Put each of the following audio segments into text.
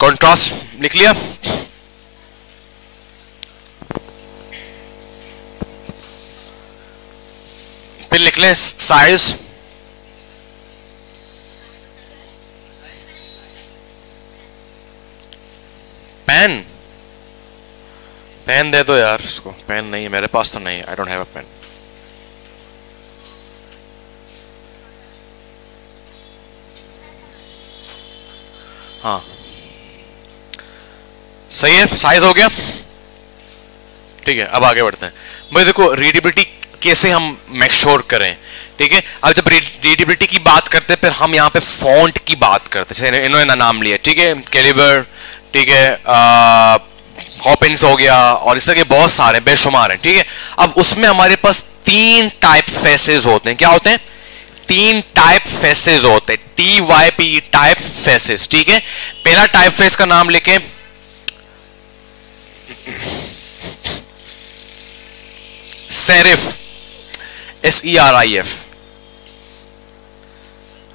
Contrast लिख लिया। फिर लिख लें साइज। पेन, पेन दे दो यार इसको। पेन नहीं है मेरे पास, तो नहीं, I don't have a pen. हाँ सही है, साइज हो गया। ठीक है, अब आगे बढ़ते हैं भाई। देखो रीडेबिलिटी कैसे हम मेक श्योर करें। ठीक है, अब जब रीडेबिलिटी की बात करते हैं, फिर हम यहाँ पे फॉन्ट की बात करते हैं। जैसे इन्होंने नाम लिया, ठीक है, कैलिबर, ठीक है, हॉपिंस हो गया, और इस तरह के बहुत सारे बेशुमार हैं। ठीक है, अब उसमें हमारे पास 3 टाइप फेसेस होते हैं। क्या होते हैं? 3 टाइप फेसेस होते हैं, TYP, टाइप फेसेस। ठीक है, पहला टाइप फेस का नाम लिखें, सेरिफ, SERIF।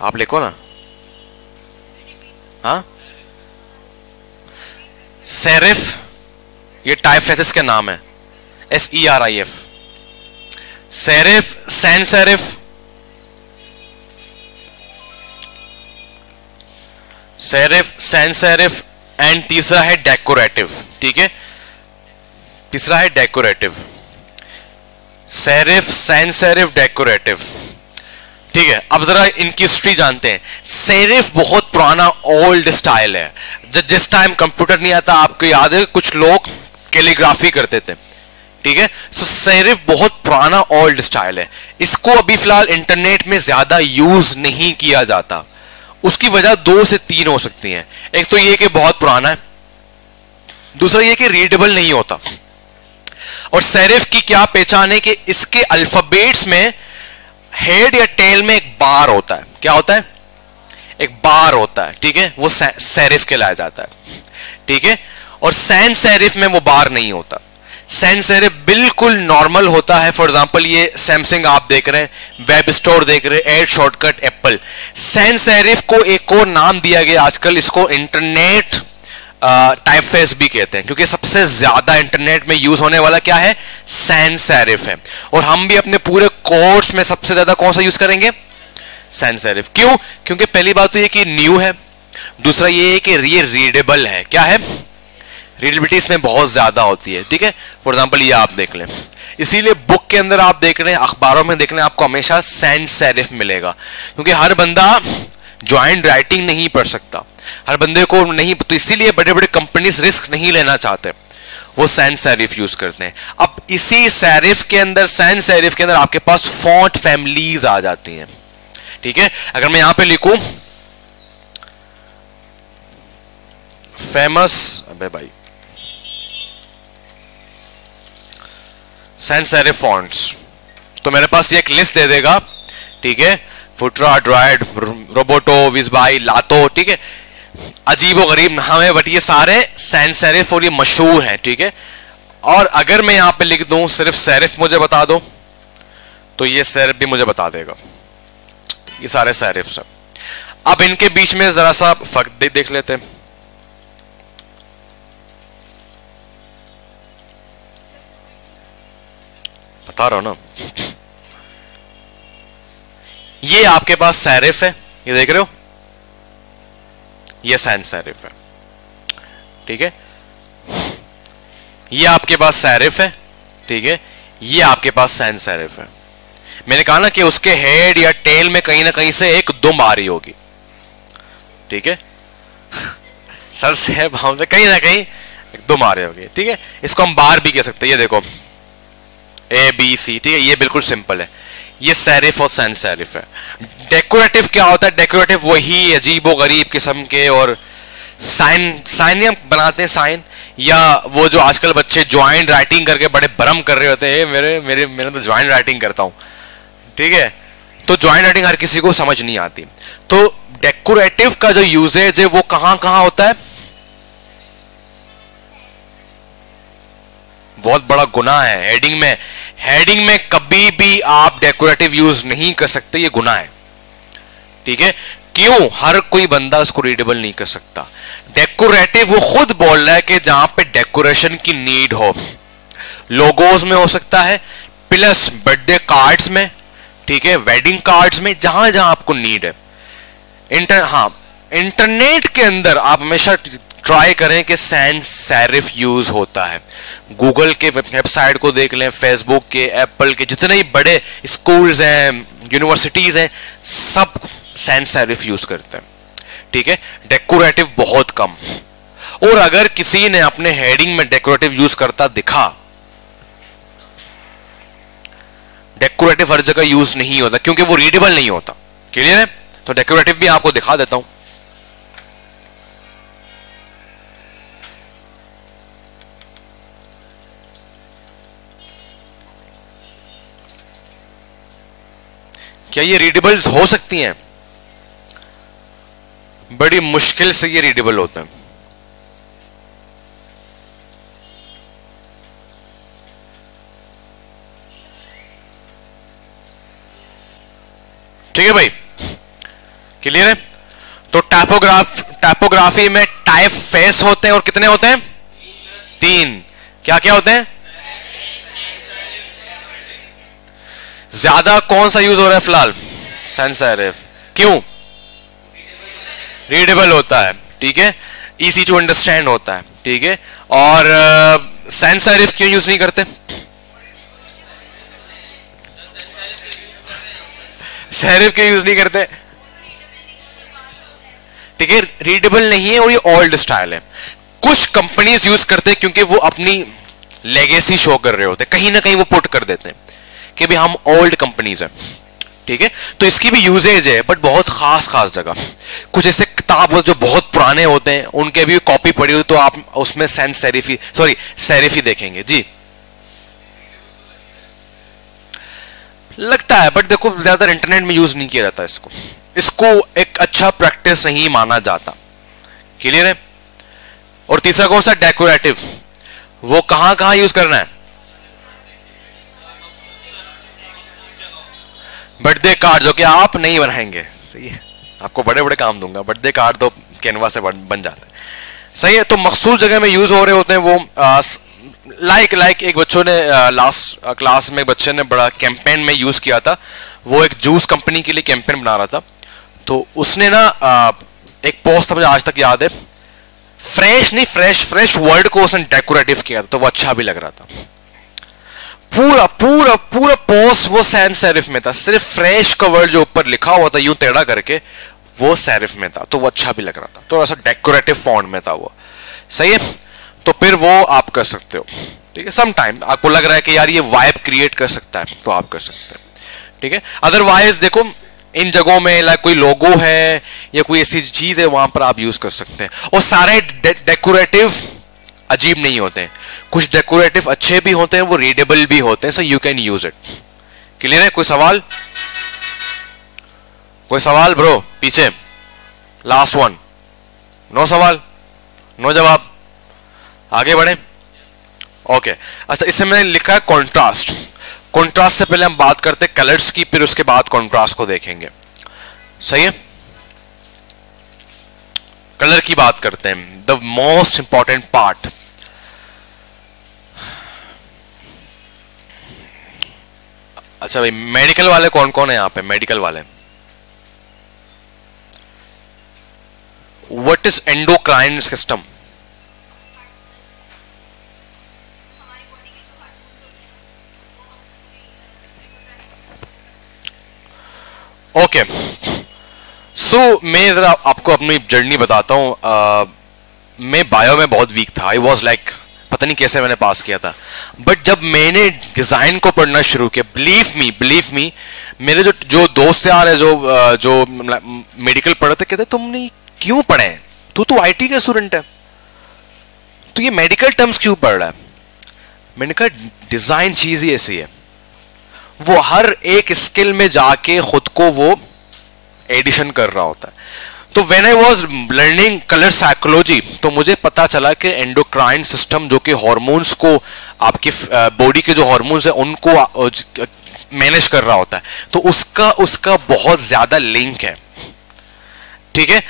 आप लिखो ना, हाँ, सेरिफ, ये टाइप फेसेस के नाम है, SERIF। Serif, sans serif, serif, sans serif, and तीसरा है डेकोरेटिव। ठीक है, तीसरा है decorative, serif, sans serif, decorative. ठीक है, अब जरा इनकी हिस्ट्री जानते हैं। सेरिफ बहुत पुराना ओल्ड स्टाइल है। जिस टाइम कंप्यूटर नहीं आता, आपको याद है, कुछ लोग कैलीग्राफी करते थे। ठीक है, सो सेरिफ बहुत पुराना ओल्ड स्टाइल है। इसको अभी फिलहाल इंटरनेट में ज्यादा यूज नहीं किया जाता। उसकी वजह 2 से 3 हो सकती हैं। एक तो ये कि बहुत पुराना है, दूसरा ये कि रीडेबल नहीं होता। और सेरिफ की क्या पहचान है कि इसके अल्फाबेट्स में हेड या टेल में एक बार होता है। क्या होता है? एक बार होता है। ठीक है, वो सेरिफ कहलाया जाता है। ठीक है, और सैन सेरिफ में वो बार नहीं होता। सैन सेरिफ बिल्कुल नॉर्मल होता है। फॉर एग्जांपल ये सैमसंग आप देख रहे हैं, वेब स्टोर देख रहे हैं, add shortcut Apple. Sans serif को एक और नाम दिया गया आजकल, इसको इंटरनेट टाइप फेस भी कहते हैं, क्योंकि सबसे ज्यादा इंटरनेट में यूज होने वाला क्या है? सैन सेरिफ है। और हम भी अपने पूरे कोर्स में सबसे ज्यादा कौन सा यूज करेंगे? Sans serif. क्यों? क्योंकि पहली बात तो ये कि न्यू है, दूसरा ये है कि ये रीडेबल है। क्या है? रीडेबिलिटी इसमें बहुत ज्यादा होती है। ठीक है, फॉर एग्जांपल ये आप देख लें, इसीलिए बुक के अंदर आप देख रहे हैं, अखबारों में देख रहे हैं, आपको हमेशा सैन सेरिफ मिलेगा, क्योंकि हर बंदा ज्वाइंट राइटिंग नहीं पढ़ सकता, हर बंदे को नहीं, तो इसीलिए बड़े बड़े कंपनीज रिस्क नहीं लेना चाहते, वो सैन सेरिफ यूज करते हैं। अब इसी सेरिफ के अंदर, सैन सेरिफ के अंदर आपके पास फॉन्ट फैमिलीज आ जाती हैं। ठीक है, अगर मैं यहां पे लिखूं फेमस, अबे भाई, सैन सेरिफ फॉन्ट्स, तो मेरे पास ये एक लिस्ट दे देगा। ठीक है, फुटरा, ड्राइड, रोबोटो, विजबाई, लातो। ठीक है, अजीबो गरीब नाम है, बट ये सारे सैन सेरिफ और ये मशहूर हैं। ठीक है, और अगर मैं यहां पे लिख दूं सिर्फ सेरिफ मुझे बता दो, तो ये सेरिफ भी मुझे बता देगा। ये सारे सेरिफ सब। अब इनके बीच में जरा सा फर्क देख लेते हैं। बता रहा हूं ना, ये आपके पास सेरिफ है, ये देख रहे हो, ये सैन सेरिफ है। ठीक है, ये आपके पास सेरिफ है। ठीक है, ये आपके पास सैन सेरिफ है। मैंने कहा ना कि उसके हेड या टेल में कहीं ना कहीं से एक दुम आ रही होगी। ठीक है, सर से भाव से कहीं ना कहीं एक दुम आ रही होगी। ठीक है, इसको हम बार भी कह सकते हैं। ये देखो ABC। ठीक है, ये बिल्कुल सिंपल है। ये सेरिफ और सैन सेरिफ है। डेकोरेटिव क्या होता है? डेकोरेटिव वही अजीबो गरीब किस्म के, और साइन हम बनाते हैं, साइन, या वो जो आजकल बच्चे ज्वाइंट राइटिंग करके बड़े भ्रम कर रहे होते हैं, मेरे तो ज्वाइंट राइटिंग करता हूं। ठीक है, तो ज्वाइंट राइटिंग हर किसी को समझ नहीं आती। तो डेकोरेटिव का जो यूजेज है वो कहां कहां होता है? बहुत बड़ा गुनाह है हेडिंग में। हेडिंग में कभी भी आप डेकोरेटिव यूज नहीं कर सकते, ये गुनाह है। ठीक है, क्यों? हर कोई बंदा उसको रीडेबल नहीं कर सकता। डेकोरेटिव वो खुद बोल रहा है कि जहां पे डेकोरेशन की नीड हो, लोगोज में हो सकता है, प्लस बर्थडे कार्ड्स में, ठीक है, वेडिंग कार्ड्स में, जहां जहां आपको नीड है। इंटरनेट के अंदर आप हमेशा ट्राई करें कि सैंस सेरिफ यूज होता है। गूगल के वेबसाइट को देख लें, फेसबुक के, एप्पल के, जितने ही बड़े स्कूल्स हैं, यूनिवर्सिटीज हैं, सब सैंस सेरिफ यूज करते हैं, ठीक है, डेकोरेटिव बहुत कम। और अगर किसी ने अपने हेडिंग में डेकोरेटिव यूज करता दिखा, डेकोरेटिव हर जगह यूज नहीं होता क्योंकि वो रीडेबल नहीं होता, क्लियर है? तो डेकोरेटिव भी आपको दिखा देता हूं। क्या ये रीडेबल्स हो सकती हैं? बड़ी मुश्किल से ये रीडेबल होते हैं। ठीक है भाई, क्लियर है? तो टाइपोग्राफी में टाइप फेस होते हैं और कितने होते हैं? 3। क्या क्या होते हैं? ज्यादा कौन सा यूज हो रहा है फिलहाल? Sans serif. क्यों? रीडेबल होता है, ठीक है, इजी टू अंडरस्टैंड होता है, ठीक है। और सैंस सेरिफ क्यों यूज नहीं करते? सेरिफ क्यों यूज नहीं करते? ठीक है, रीडेबल नहीं है और ये ओल्ड स्टाइल है। कुछ कंपनीज यूज करते हैं क्योंकि वो अपनी लेगेसी शो कर रहे होते हैं, कहीं ना कहीं वो पुट कर देते हैं कि भी हम ओल्ड कंपनीज हैं, ठीक है। तो इसकी भी यूजेज है, बट बहुत खास खास जगह। कुछ ऐसे किताब जो बहुत पुराने होते हैं उनके भी कॉपी पड़ी हुई तो आप उसमें सैंस सेरिफी सेरिफी देखेंगे जी। लगता है, बट देखो ज्यादातर इंटरनेट में यूज नहीं किया जाता इसको एक अच्छा प्रैक्टिस नहीं माना जाता, क्लियर है? और तीसरा कौन सा? डेकोरेटिव। वो कहां कहां यूज करना है? बर्थडे कार्ड, जो कि आप नहीं बनाएंगे, सही है, आपको बड़े बड़े काम दूंगा, बर्थडे कार्ड तो कैनवा से बन जाते हैं, सही है। तो मखसूस जगह में यूज हो रहे होते हैं वो। लाइक एक बच्चों ने लास्ट क्लास में बच्चे ने बड़ा कैंपेन में यूज किया था। वो एक जूस कंपनी के लिए कैंपेन बना रहा था, तो उसने ना एक पोस्ट था, मुझे आज तक याद है, फ्रेश वर्ड को उसने डेकोरेटिव किया था, तो वो अच्छा भी लग रहा था। पूरा पूरा पूरा पोस्ट वो सैंस सेरिफ में था, सिर्फ फ्रेश का वर्ड जो ऊपर लिखा हुआ था यूं टेढ़ा करके, वो सेरिफ में था, तो वो अच्छा भी लग रहा था, तो ऐसा डेकोरेटिव फॉन्ट में था वो, सही है। तो फिर वो आप कर सकते हो, ठीक है। सम टाइम आपको लग रहा है कि यार ये वाइब क्रिएट कर सकता है, तो आप कर सकते हैं, ठीक है। अदरवाइज देखो इन जगहों में लाइक कोई लोगो है या कोई ऐसी चीज है, वहां पर आप यूज कर सकते हैं। और सारे डेकोरेटिव अजीब नहीं होते हैं, कुछ डेकोरेटिव अच्छे भी होते हैं, वो रीडेबल भी होते हैं, so you can use it. Clear है? कोई सवाल? कोई सवाल ब्रो? पीछे लास्ट वन, नो सवाल, नो जवाब, आगे बढ़े। ओके अच्छा, इससे मैंने लिखा है कॉन्ट्रास्ट। कॉन्ट्रास्ट से पहले हम बात करते हैं कलर्स की, फिर उसके बाद कॉन्ट्रास्ट को देखेंगे, सही है। कलर की बात करते हैं, द मोस्ट इंपॉर्टेंट पार्ट। अच्छा भाई, मेडिकल वाले कौन कौन है यहाँ पे? मेडिकल वाले, what is endocrine system? Okay, so मैं जरा आपको अपनी जर्नी बताता हूं। मैं बायो में बहुत वीक था, आई वॉज लाइक पता नहीं कैसे मैंने पास किया था, बट जब मैंने डिजाइन को पढ़ना शुरू किया, बिलीव मी मेरे जो दोस्त यार है जो मेडिकल पढ़े थे, कहते तुमने क्यों पढ़े, तू तो आईटी का स्टूडेंट है, तो ये मेडिकल टर्म्स क्यों पढ़ रहा है? मैंने कहा डिजाइन चीज ही ऐसी है, वो हर एक स्किल में जाके खुद को वो एडिशन कर रहा होता है। तो when I was learning colour psychology, तो मुझे पता चला कि एंडोक्राइन सिस्टम जो कि हार्मोन्स को, आपके बॉडी के जो हार्मोन्स है उनको मैनेज कर रहा होता है, तो उसका बहुत ज्यादा लिंक है, ठीक है।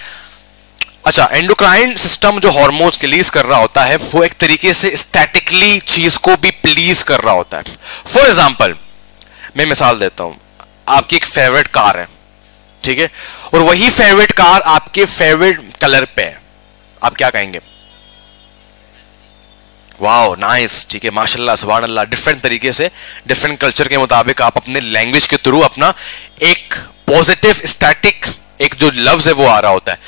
अच्छा, एंडोक्राइन सिस्टम जो हार्मोन्स रिलीज कर रहा होता है वो एक तरीके से स्टैटिकली चीज को भी प्लीज कर रहा होता है। फॉर एग्जाम्पल मैं मिसाल देता हूं, आपकी एक फेवरेट कार है, ठीक है, और वही फेवरेट कार आपके फेवरेट कलर पे है, आप क्या कहेंगे? वाओ नाइस, ठीक है, माशाल्लाह सुभान अल्लाह। डिफरेंट तरीके से डिफरेंट कल्चर के मुताबिक आप अपने लैंग्वेज के थ्रू अपना एक पॉजिटिव स्टैटिक एक जो लफ्ज है वो आ रहा होता है।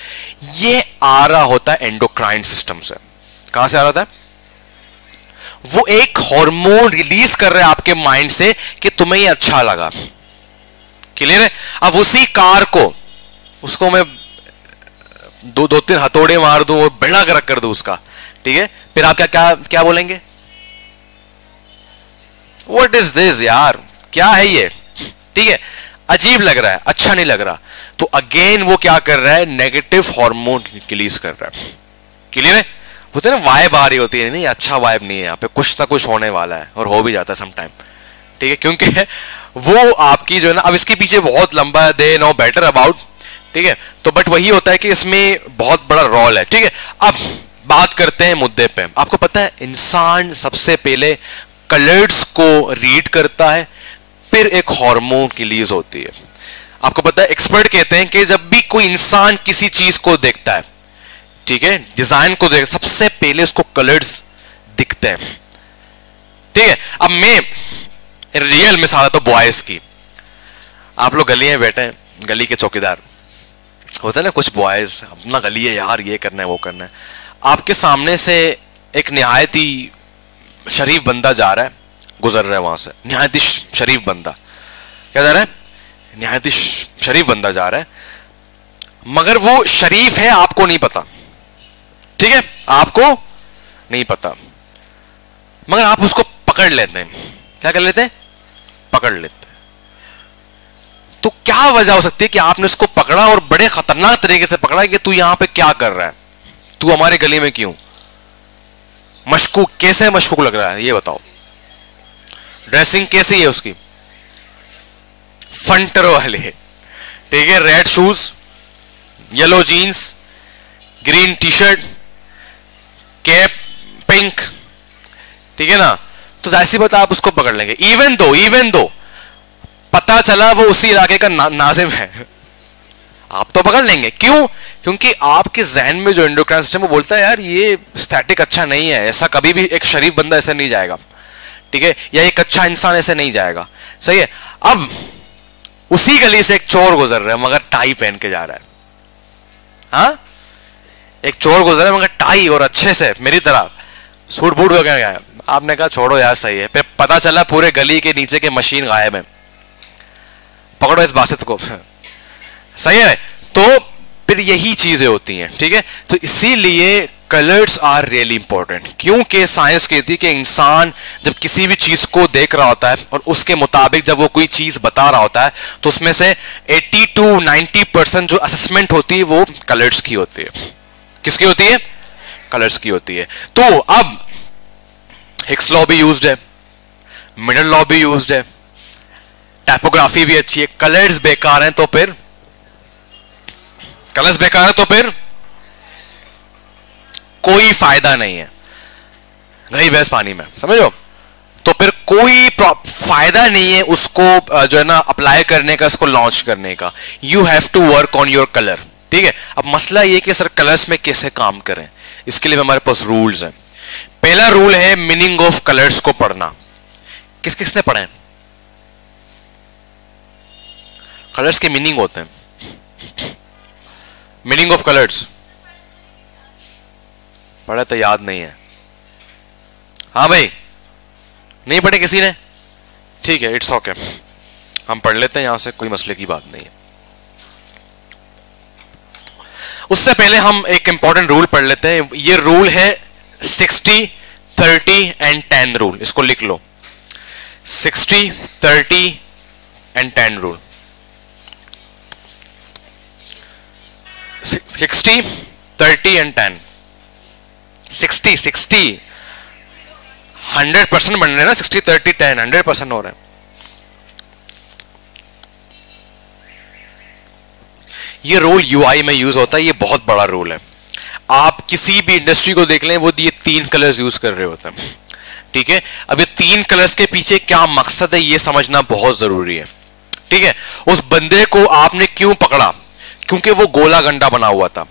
ये आ रहा होता है एंडोक्राइन सिस्टम से। कहां से आ रहा था? वो एक हार्मोन रिलीज कर रहा है आपके माइंड से कि तुम्हें ये अच्छा लगा। क्लियर है? अब उसी कार को उसको मैं दो तीन हथौड़े मार दूं और बेड़ा गर्क कर दूं उसका, ठीक है, फिर आप क्या क्या क्या बोलेंगे? व्हाट इज दिस यार, क्या है ये, ठीक है, अजीब लग रहा है, अच्छा नहीं लग रहा। तो अगेन वो क्या कर रहा है? नेगेटिव हार्मोन रिलीज कर रहा है। क्लियर है? होता है ना, वाइब आ रही होती है, नहीं अच्छा वाइब नहीं है यहाँ पे, कुछ ना कुछ होने वाला है, और हो भी जाता है समटाइम, ठीक है, क्योंकि वो आपकी जो है ना, अब इसके पीछे बहुत लंबा है, दे नो बेटर अबाउट, ठीक है, तो बट वही होता है कि इसमें बहुत बड़ा रोल है, ठीक है। अब बात करते हैं मुद्दे पे। आपको पता है इंसान सबसे पहले कलर्स को रीड करता है, फिर एक हार्मोन रिलीज होती है। आपको पता है एक्सपर्ट कहते हैं कि जब भी कोई इंसान किसी चीज को देखता है, ठीक है, डिजाइन को देख, सबसे पहले उसको कलर्स दिखते हैं, ठीक है। अब मैं रियल मिसाल तो बॉयज की, आप लोग गली में बैठे हैं, गली के चौकीदार होता है ना, कुछ बॉयज अपना गली है यार, ये करना है वो करना है, आपके सामने से एक निहायत ही शरीफ बंदा जा रहा है, गुजर रहा है वहां से, निहायत ही शरीफ बंदा, क्या जा रहा है? निहायत ही शरीफ बंदा जा रहा है, मगर वो शरीफ है आपको नहीं पता, ठीक है, आपको नहीं पता, मगर आप उसको पकड़ लेते हैं। क्या कर लेते हैं? पकड़ लेते हैं। तो क्या वजह हो सकती है कि आपने उसको पकड़ा और बड़े खतरनाक तरीके से पकड़ा कि तू यहां पे क्या कर रहा है, तू हमारे गली में क्यों? मशकूक, कैसे मशकूक लग रहा है ये बताओ? ड्रेसिंग कैसी है उसकी? फंटर वाली है, ठीक है, red shoes, yellow jeans, green T shirt, cap pink, ठीक है ना, तो ऐसी बात आप उसको पकड़ लेंगे। इवन दो पता चला वो उसी इलाके का नाजिम है, आप तो पकड़ लेंगे। क्यों? क्योंकि आपके जहन में जो एंडोक्राइन सिस्टम वो बोलता है यार ये स्टैटिक अच्छा नहीं है, ऐसा कभी भी एक शरीफ बंदा ऐसे नहीं जाएगा, ठीक है, या एक अच्छा इंसान ऐसे नहीं जाएगा, सही है। अब उसी गली से एक चोर गुजर रहा है मगर टाई पहन के जा रहा है, हाँ, एक चोर गुजर रहा है मगर टाई और अच्छे से मेरी तरह सूट बूट वगैरह गया है। आपने कहा छोड़ो यार सही है, फिर पता चला पूरे गली के नीचे के मशीन गायब है, पकड़ो इस बात को, सही है। तो फिर यही चीजें होती हैं, ठीक है। तो इसीलिए कलर्स आर रियली इंपॉर्टेंट, क्योंकि साइंस कहती है कि इंसान जब किसी भी चीज को देख रहा होता है और उसके मुताबिक जब वो कोई चीज बता रहा होता है तो उसमें से 80 to 90% जो असेसमेंट होती है वो कलर्स की होती है। किसकी होती है? कलर्स की होती है। तो अब हिक्स लॉ भी यूज्ड है, मिडल लॉ भी यूज्ड है, टाइपोग्राफी भी अच्छी है, कलर्स बेकार हैं तो फिर कलर्स बेकार है तो फिर कोई फायदा नहीं है, गई भैंस पानी में, समझो। तो फिर कोई फायदा नहीं है उसको जो है ना अप्लाई करने का, उसको लॉन्च करने का। You have to work on your colour, ठीक है। अब मसला ये कि सर कलर्स में कैसे काम करें, इसके लिए हमारे पास रूल्स हैं। पहला रूल है मीनिंग ऑफ कलर्स को पढ़ना। किस किसने पढ़े हैं? कलर्स के मीनिंग होते हैं, मीनिंग ऑफ कलर्स पढ़े तो याद नहीं है, हाँ भाई, नहीं पढ़े किसी ने? ठीक है, इट्स ओके, हम पढ़ लेते हैं यहां से, कोई मसले की बात नहीं है। उससे पहले हम एक इंपॉर्टेंट रूल पढ़ लेते हैं। ये रूल है 60, 30 एंड 10 रूल, इसको लिख लो, 60, 30 एंड 10 रूल। 60, 30 एंड 10। 60 100% बन रहे हैं ना, 60, 30, 10 100% हो रहे हैं। ये रूल यूआई में यूज होता है, ये बहुत बड़ा रूल है। किसी भी इंडस्ट्री को देख लें, वो ये 3 कलर्स यूज कर रहे होते हैं, ठीक है। अब ये 3 कलर्स के पीछे क्या मकसद है ये समझना बहुत जरूरी है, ठीक है। उस बंदे को आपने क्यों पकड़ा, क्योंकि वो गोला गंडा बना हुआ था,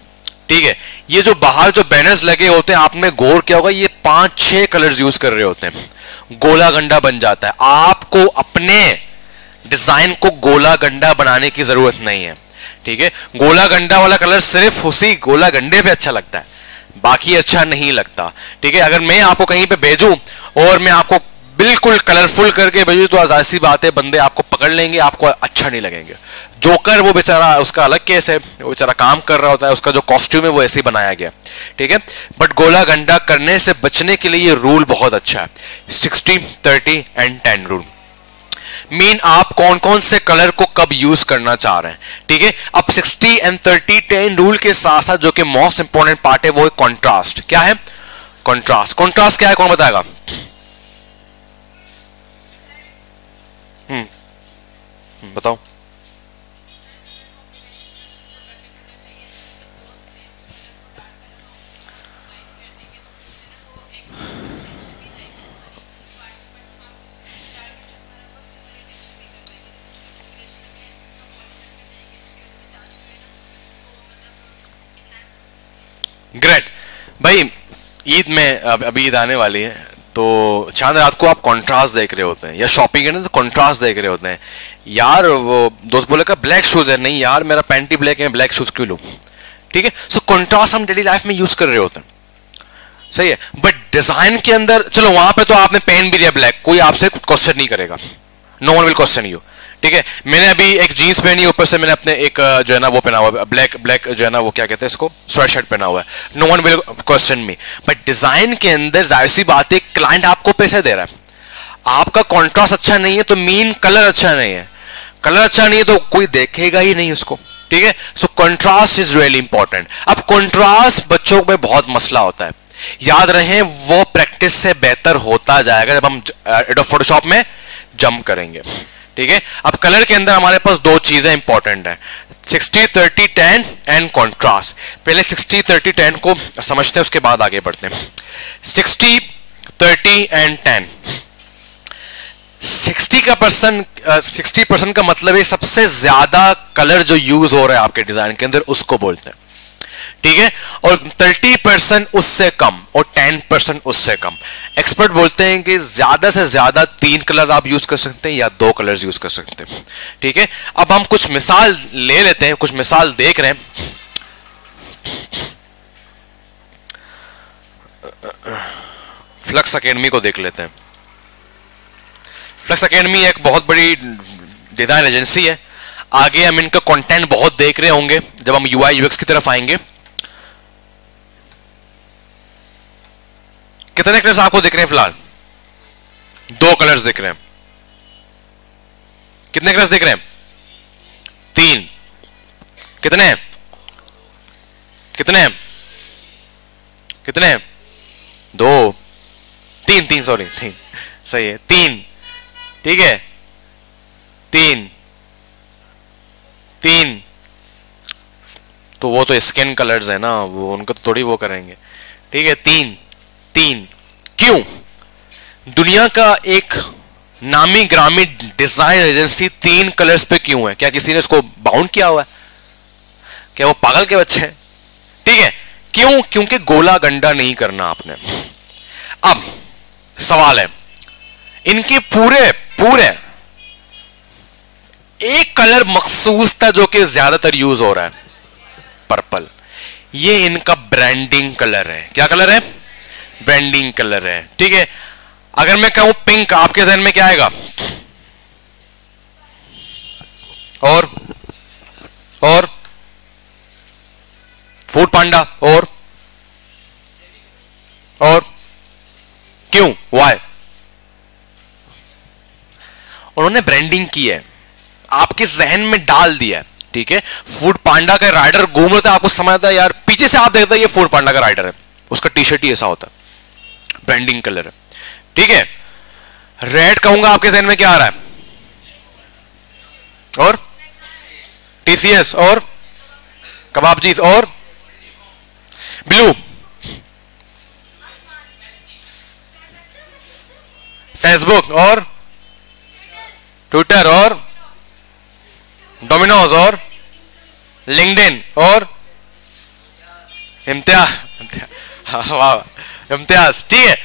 ठीक है। ये जो बाहर जो बैनर्स लगे होते हैं, आपने गौर किया होगा, ये 5-6 कलर्स यूज कर रहे होते हैं, गोला गंडा बन जाता है। आपको अपने डिजाइन को गोला गंडा बनाने की जरूरत नहीं है, ठीक है। गोला गंडा वाला कलर सिर्फ उसी गोला गंडे पे अच्छा लगता है, बाकी अच्छा नहीं लगता, ठीक है। अगर मैं आपको कहीं पे भेजूं और मैं आपको बिल्कुल कलरफुल करके भेजूं तो जाहिर सी बात है बंदे आपको पकड़ लेंगे, आपको अच्छा नहीं लगेंगे। जोकर वो बेचारा, उसका अलग केस है, वो बेचारा काम कर रहा होता है, उसका जो कॉस्ट्यूम है वो ऐसे ही बनाया गया, ठीक है। बट गोला गंडा करने से बचने के लिए ये रूल बहुत अच्छा है, 60, 30 एंड 10 रूल। मीन आप कौन कौन से कलर को कब यूज करना चाह रहे हैं, ठीक है। अब 60 एंड 30 10 रूल के साथ साथ जो कि मोस्ट इंपॉर्टेंट पार्ट है वो है कॉन्ट्रास्ट। क्या है कॉन्ट्रास्ट? कॉन्ट्रास्ट क्या है, कौन बताएगा? बताओ। ग्रेट भाई, ईद में अभी ईद आने वाली है, तो चांद रात को आप कॉन्ट्रास्ट देख रहे होते हैं या शॉपिंग है ना, तो कॉन्ट्रास्ट देख रहे होते हैं। यार वो दोस्त बोले का ब्लैक शूज है, नहीं यार मेरा पैंट ही ब्लैक है, ब्लैक शूज क्यों लूं, ठीक है। सो कॉन्ट्रास्ट हम डेली लाइफ में यूज कर रहे होते हैं, सही है। बट डिजाइन के अंदर चलो वहां पे तो आपने पहन भी लिया ब्लैक, कोई आपसे क्वेश्चन नहीं करेगा, no one will question you, ठीक है। मैंने अभी एक जीन्स पहनी, ऊपर से मैंने अपने एक जो है ना वो पहना हुआ है, ब्लैक जो है ना वो क्या कहते हैं इसको, स्वेट शर्ट पहना हुआ है, no one will question me. But design के अंदर जाहिर सी बात है क्लाइंट आपको पैसे दे रहा है, आपका कॉन्ट्रास्ट अच्छा नहीं है तो मीन कलर अच्छा नहीं है, कलर अच्छा नहीं है तो कोई देखेगा ही नहीं उसको, ठीक है। सो कॉन्ट्रास्ट इज रियली इंपॉर्टेंट। अब कॉन्ट्रास्ट बच्चों में बहुत मसला होता है, याद रहे वो प्रैक्टिस से बेहतर होता जाएगा जब हम फोटोशॉप में जंप करेंगे, ठीक है। अब कलर के अंदर हमारे पास 2 चीजें इंपॉर्टेंट है, 60 30 10 एंड कॉन्ट्रास्ट। पहले 60 30 10 को समझते हैं, उसके बाद आगे बढ़ते हैं। 60 30 एंड 10। 60% का मतलब है सबसे ज्यादा कलर जो यूज हो रहा है आपके डिजाइन के अंदर उसको बोलते हैं, ठीक है। और 30% उससे कम और 10% उससे कम। एक्सपर्ट बोलते हैं कि ज्यादा से ज्यादा 3 कलर आप यूज कर सकते हैं या 2 कलर्स यूज कर सकते हैं, ठीक है। अब हम कुछ मिसाल ले लेते हैं, कुछ मिसाल देख रहे हैं। फ्लक्स एकेडमी को देख लेते हैं। फ्लक्स एकेडमी एक बहुत बड़ी डिजाइन एजेंसी है, आगे हम इनका कंटेंट बहुत देख रहे होंगे जब हम यूआई यूएक्स की तरफ आएंगे। कितने कलर्स आपको दिख रहे हैं फिलहाल? 2 कलर्स दिख रहे हैं। कितने कलर्स दिख रहे हैं? 3। कितने हैं? कितने हैं? कितने हैं? 2 3 सॉरी 3, सही है 3, ठीक है 3 तो वो तो स्किन कलर्स है ना, वो उनको तो थोड़ी वो करेंगे, ठीक है। 3 क्यों? दुनिया का एक नामी ग्रामी डिजाइन एजेंसी 3 कलर्स पे क्यों है? क्या किसी ने इसको बाउंड किया हुआ है? क्या वो पागल के बच्चे हैं? ठीक है, क्यों? क्योंकि गोला गंडा नहीं करना आपने। अब सवाल है, इनके पूरे एक कलर मखसूस था जो कि ज्यादातर यूज हो रहा है, पर्पल। ये इनका ब्रांडिंग कलर है। क्या कलर है? ब्रांडिंग कलर है, ठीक है। अगर मैं कहूं पिंक, आपके जहन में क्या आएगा? और फूड पांडा और क्यों? वाई? उन्होंने ब्रांडिंग की है, आपके जहन में डाल दिया है, ठीक है। फूड पांडा का राइडर घूम रहा था, आपको समझ आता है यार, पीछे से आप देखते हैं ये फूड पांडा का राइडर है, उसका टी शर्ट ही ऐसा होता है, ब्रांडिंग कलर है, ठीक है। रेड कहूंगा, आपके जहन में क्या आ रहा है? और टीसीएस और कबाब चीज और ब्लू, फेसबुक और ट्विटर और डोमिनोज और लिंक्डइन और इम्तियाज। ठीक है,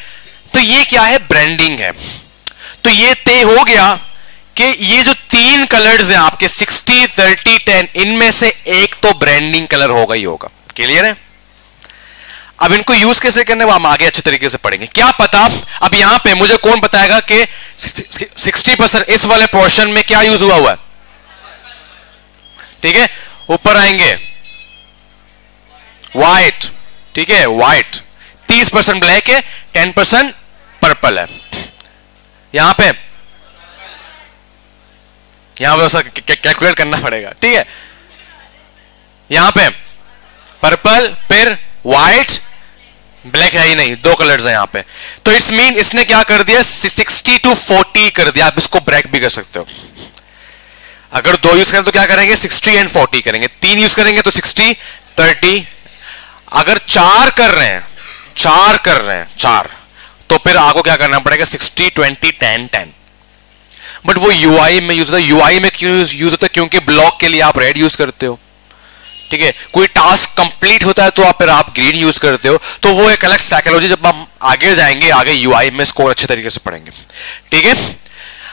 तो ये क्या है? ब्रांडिंग है। तो ये तय हो गया कि ये जो तीन कलर्स हैं आपके 60, 30, 10, इनमें से एक तो ब्रांडिंग कलर होगा ही होगा। क्लियर है? अब इनको यूज कैसे करने वो हम आगे अच्छे तरीके से पढ़ेंगे। क्या पता अब यहां पे मुझे कौन बताएगा कि 60% इस वाले पोर्शन में क्या यूज हुआ है? ठीक है, ऊपर आएंगे व्हाइट। ठीक है, व्हाइट 30% ब्लैक है, 10% पर्पल है। यहां पे उसका कैलकुलेट करना पड़ेगा। ठीक है, यहां पे पर्पल फिर व्हाइट, ब्लैक है ही नहीं, दो कलर्स हैं यहां पे। तो इट्स मीन इसने क्या कर दिया? 60 to 40 कर दिया। आप इसको ब्रेक भी कर सकते हो। अगर दो यूज करें तो क्या करेंगे? 60 and 40 करेंगे। तीन यूज करेंगे तो 60, 30। अगर चार कर रहे हैं चार, तो फिर आपको क्या करना पड़ेगा? 60, 20, 10, 10। बट वो यूआई में यूज होता है। यूआई में क्यों यूज होता है? क्योंकि ब्लॉक के लिए आप रेड यूज करते हो। ठीक है, कोई टास्क कंप्लीट होता है तो आप ग्रीन यूज करते हो। तो वो एक अलग साइकोलॉजी, जब हम आगे जाएंगे आगे यूआई में इसको अच्छे तरीके से पढ़ेंगे। ठीक है,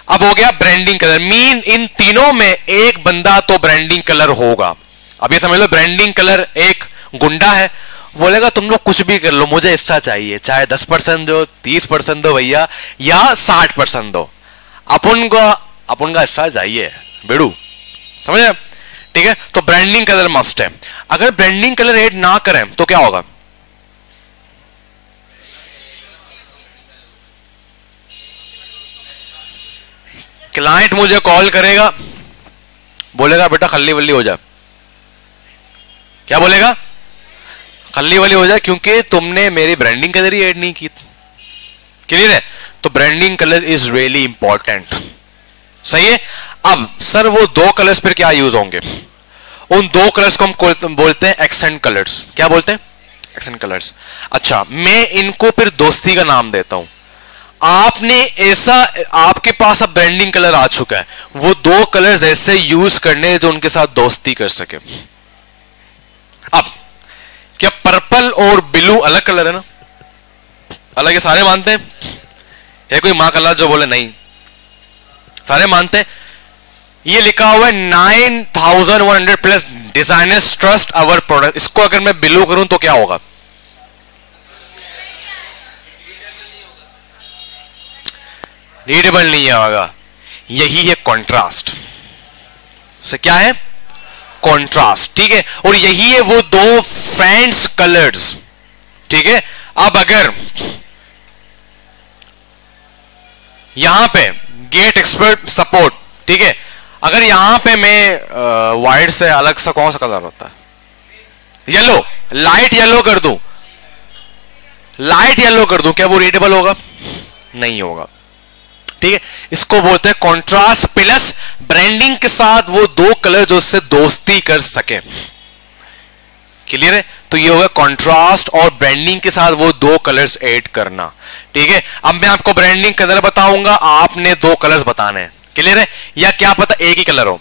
अब हो गया ब्रांडिंग कलर। मीन इन तीनों में एक बंदा तो ब्रांडिंग कलर होगा। अब ये समझ लो, ब्रांडिंग कलर एक गुंडा है, बोलेगा तुम लोग कुछ भी कर लो, मुझे हिस्सा चाहिए, चाहे 10% दो, 30% दो भैया, या 60% दो, अपन का हिस्सा चाहिए बेड़ू। समझे? ठीक है, तो ब्रांडिंग कलर मस्ट है। अगर ब्रांडिंग कलर ऐड ना करें तो क्या होगा? क्लाइंट मुझे कॉल करेगा, बोलेगा बेटा खल्ली वल्ली हो जा। क्या बोलेगा? खल्ली वल्ली हो जाए, क्योंकि तुमने मेरी ब्रांडिंग कलर ही ऐड नहीं की। क्लियर है? तो branding colour is really important. सही है। अब सर वो दो कलर्स पर क्या यूज होंगे? उन दो कलर्स को हम बोलते हैं एक्सेंट कलर्स। क्या बोलते हैं? Accent colours. अच्छा, मैं इनको फिर दोस्ती का नाम देता हूं। आपने ऐसा, आपके पास अब ब्रांडिंग कलर आ चुका है, वो दो कलर्स ऐसे यूज करने जो उनके साथ दोस्ती कर सके। अब क्या पर्पल और ब्लू अलग कलर है ना? अलग है, सारे मानते हैं। है कोई मां कलर जो बोले नहीं? सारे मानते हैं। ये लिखा हुआ है 9100 प्लस डिजाइनर्स ट्रस्ट अवर प्रोडक्ट। इसको अगर मैं ब्लू करूं तो क्या होगा? रीडेबल नहीं होगा। यही है कॉन्ट्रास्ट से। क्या है? कॉन्ट्रास्ट। ठीक है, और यही है वो दो फ्रेंड्स कलर्स। ठीक है, अब अगर यहां पे गेट एक्सपर्ट सपोर्ट, ठीक है, अगर यहां पे मैं व्हाइट से अलग सा कौन सा कलर होता है? येलो, लाइट येलो कर दूं, लाइट येलो कर दूं, क्या वो रीडेबल होगा? नहीं होगा। ठीक है, इसको बोलते हैं कॉन्ट्रास्ट प्लस ब्रांडिंग के साथ वो दो कलर जो उससे दोस्ती कर सके। क्लियर है? तो ये होगा कॉन्ट्रास्ट और ब्रांडिंग के साथ वो दो कलर्स ऐड करना। ठीक है, अब मैं आपको ब्रांडिंग कलर बताऊंगा, आपने दो कलर्स बताने हैं। क्लियर है? या क्या पता एक ही कलर हो।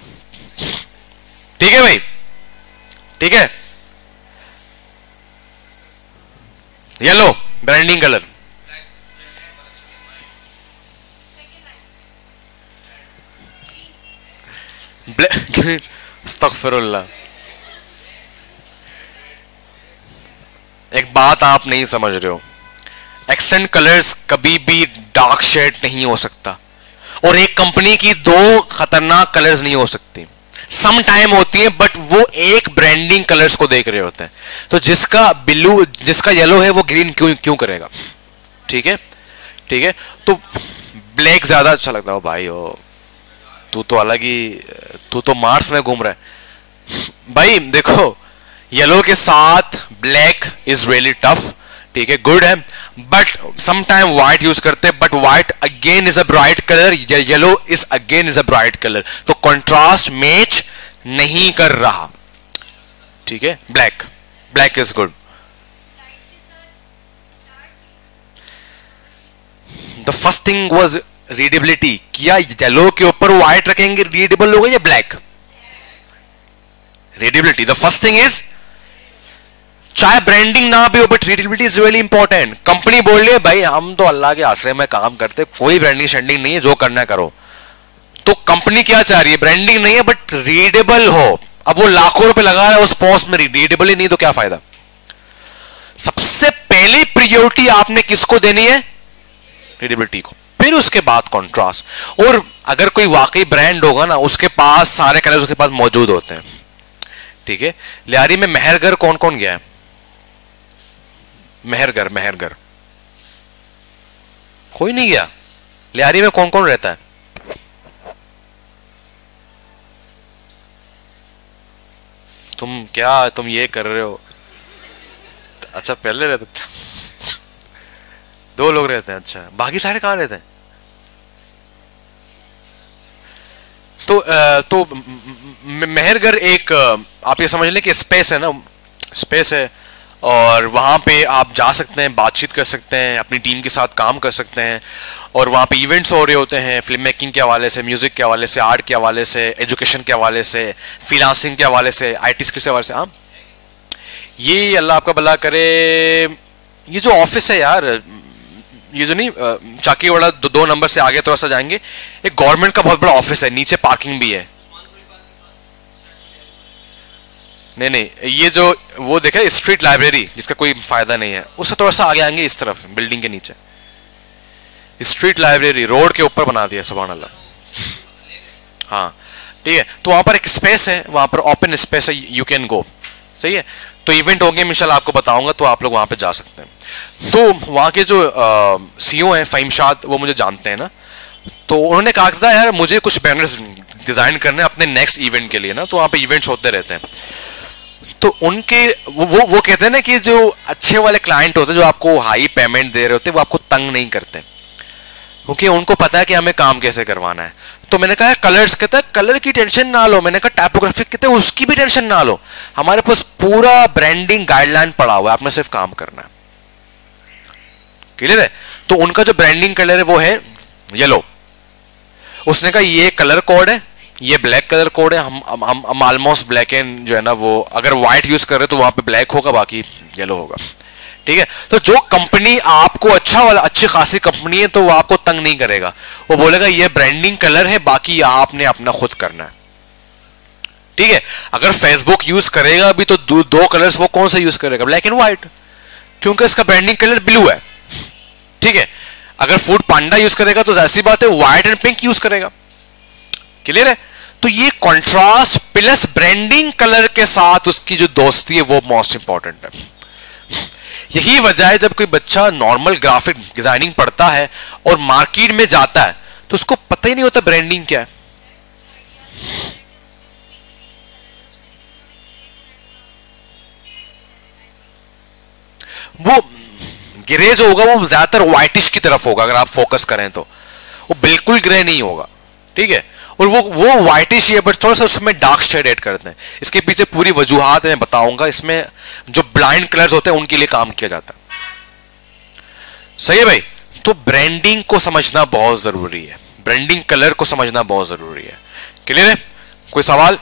ठीक है भाई? ठीक है, येलो ब्रांडिंग कलर, ब्लैक, अस्तगफिरुल्लाह। एक बात आप नहीं समझ रहे हो, एक्सेंट कलर्स कभी भी डार्क शेड नहीं हो सकता, और एक कंपनी की दो खतरनाक कलर्स नहीं हो सकती। सम टाइम होती है, बट वो एक ब्रांडिंग कलर्स को देख रहे होते हैं। तो जिसका ब्लू, जिसका येलो है वो ग्रीन क्यों करेगा? ठीक है, ठीक है, तो ब्लैक ज्यादा अच्छा लगता है। भाई हो, तू तो अलग ही, तू तो मार्स में घूम रहा है भाई। देखो, येलो के साथ ब्लैक इज रियली टफ। ठीक है, गुड है, but some time white use करते हैं, but white again is a bright colour, yellow is again is a bright colour, तो कंट्रास्ट मैच नहीं कर रहा। ठीक है, black is good. The first thing was readability, क्या येलो के ऊपर व्हाइट रखेंगे रीडेबल होगा या black? Readability the first thing is, चाहे ब्रांडिंग ना भी हो but readability is really important. Company बोल रही है भाई हम तो अल्लाह के आश्रय में काम करते, कोई ब्रांडिंग शेंडिंग नहीं है, जो करना है करो। तो कंपनी क्या चाह रही है? ब्रांडिंग नहीं है बट रीडेबल हो। अब वो लाखों रुपए लगा रहा है उस पोस्ट में, रीडेबल ही नहीं तो क्या फायदा? सबसे पहली प्रायोरिटी आपने किसको देनी है? रीडेबिलिटी को, फिर उसके बाद कॉन्ट्रास्ट। और अगर कोई वाकई ब्रांड होगा ना, उसके पास सारे कलर्स उसके पास मौजूद होते हैं। ठीक है, लियारी में मेहरगर कौन कौन गया है? मेहरगर, मेहरगर कोई नहीं गया। लियारी में कौन कौन रहता है? तुम ये कर रहे हो? अच्छा पहले रहते थे। 2 लोग रहते हैं, अच्छा बाकी सारे कहां रहते हैं? तो मेहरगर एक, आप ये समझ लें कि स्पेस है ना, स्पेस है, और वहाँ पे आप जा सकते हैं, बातचीत कर सकते हैं, अपनी टीम के साथ काम कर सकते हैं, और वहाँ पे इवेंट्स हो रहे होते हैं फिल्म मेकिंग के हवाले से, म्यूज़िक के हवाले से, आर्ट के हवाले से, एजुकेशन के हवाले से, फ्रीलांसिंग के हवाले से, IT स्किल्स के हवाले से। हाँ, ये अल्लाह आपका भला करे। ये जो ऑफिस है यार, ये जो नहीं चाकीवाड़ा 2 नंबर से आगे थोड़ा सा जाएंगे, एक गवर्नमेंट का बहुत बड़ा ऑफिस है, नीचे पार्किंग भी है। नहीं, ये जो वो देखा स्ट्रीट लाइब्रेरी जिसका कोई फायदा नहीं है, उससे थोड़ा सा आगे आएंगे इस तरफ, बिल्डिंग के नीचे स्ट्रीट लाइब्रेरी रोड के ऊपर बना दिया, सुभान अल्लाह। हाँ ठीक है, तो वहां पर एक स्पेस है, वहां पर ओपन स्पेस है, यू कैन गो। सही है, तो इवेंट होंगे इंशाल्लाह आपको बताऊंगा, तो आप लोग वहां पे जा सकते हैं। तो वहां के जो CEO हैं फ़हीम शाद, वो मुझे जानते हैं ना, तो उन्होंने कहा था यार मुझे कुछ बैनर्स डिजाइन करने अपने नेक्स्ट इवेंट के लिए ना, तो वहां पे इवेंट्स होते रहते हैं। तो उनके वो कहते हैं ना कि जो अच्छे वाले क्लाइंट होते हैं, जो आपको हाई पेमेंट दे रहे होते हैं, वो आपको तंग नहीं करते, क्योंकि उनको पता है कि हमें काम कैसे करवाना है। तो मैंने कहा कलर्स, कहता है कलर की टेंशन ना लो। मैंने कहा टाइपोग्राफिक, कहते हैं उसकी भी टेंशन ना लो, हमारे पास पूरा ब्रांडिंग गाइडलाइन पड़ा हुआ है, आपने सिर्फ काम करना है। क्लियर है? तो उनका जो ब्रांडिंग कलर है वो है येलो। उसने कहा ये कलर कोड है, ये ब्लैक कलर कोड है, हम ऑलमोस्ट ब्लैक एंड जो है ना, वो अगर व्हाइट यूज कर रहे तो वहां पे ब्लैक होगा, बाकी येलो होगा। ठीक है, तो जो कंपनी आपको अच्छी खासी कंपनी है, तो वो आपको तंग नहीं करेगा, वो बोलेगा ये ब्रांडिंग कलर है, बाकी आपने अपना खुद करना है। ठीक है, अगर फेसबुक यूज करेगा भी तो 2 कलर्स वो कौन सा यूज करेगा? ब्लैक एंड व्हाइट, क्योंकि इसका ब्रांडिंग कलर ब्लू है। ठीक है, अगर फूड पांडा यूज करेगा तो ऐसी बात है व्हाइट एंड पिंक यूज करेगा। क्लियर है? तो ये कॉन्ट्रास्ट प्लस ब्रांडिंग कलर के साथ उसकी जो दोस्ती है वो मोस्ट इंपॉर्टेंट है। यही वजह है जब कोई बच्चा नॉर्मल ग्राफिक डिजाइनिंग पढ़ता है और मार्केट में जाता है तो उसको पता ही नहीं होता ब्रांडिंग क्या है। वो ग्रे जो होगा वो ज्यादातर व्हाइटिश की तरफ होगा, अगर आप फोकस करें तो वो बिल्कुल ग्रे नहीं होगा। ठीक है, और वो व्हाइटिश ही है, बट थोड़ा सा उसमें डार्क शेड ऐड करते हैं। इसके पीछे पूरी वजूहात मैं बताऊंगा, इसमें जो ब्लाइंड कलर्स होते हैं उनके लिए काम किया जाता है। सही है भाई? तो ब्रांडिंग को समझना बहुत जरूरी है, ब्रांडिंग कलर को समझना बहुत जरूरी है। क्लियर है? कोई सवाल?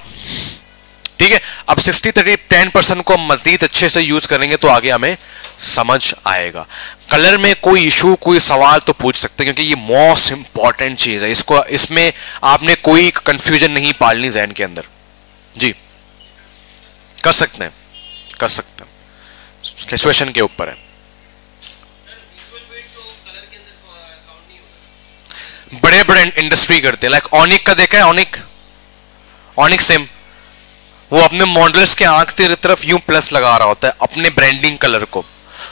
ठीक है, अब 60-30-10% को मजीद अच्छे से यूज करेंगे तो आगे हमें समझ आएगा। कलर में कोई इशू, कोई सवाल तो पूछ सकते हैं, क्योंकि ये मोस्ट इंपॉर्टेंट चीज है, इसमें आपने कोई कंफ्यूजन नहीं पालनी जहन के अंदर। जी कर सकते हैं, कर सकते हैं, सिचुएशन के ऊपर है। बड़े बड़े इंडस्ट्री करते हैं, लाइक ऑनिक का देखा है? ऑनिक सिम, वो अपने मॉडल्स के आंख की तरफ यूं प्लस लगा रहा होता है अपने ब्रांडिंग कलर को।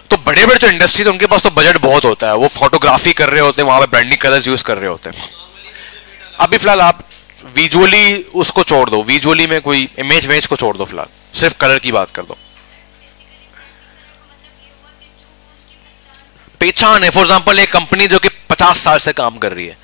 तो बड़े बड़े जो इंडस्ट्रीज उनके पास तो बजट बहुत होता है, वो फोटोग्राफी कर रहे होते हैं, वहां पे ब्रांडिंग कलर्स यूज कर रहे होते हैं। अभी फिलहाल आप विजुअली उसको छोड़ दो, विजुअली में कोई इमेज को छोड़ दो, फिलहाल सिर्फ कलर की बात कर दो। पहचान है, फॉर एग्जांपल एक कंपनी जो कि 50 साल से काम कर रही है,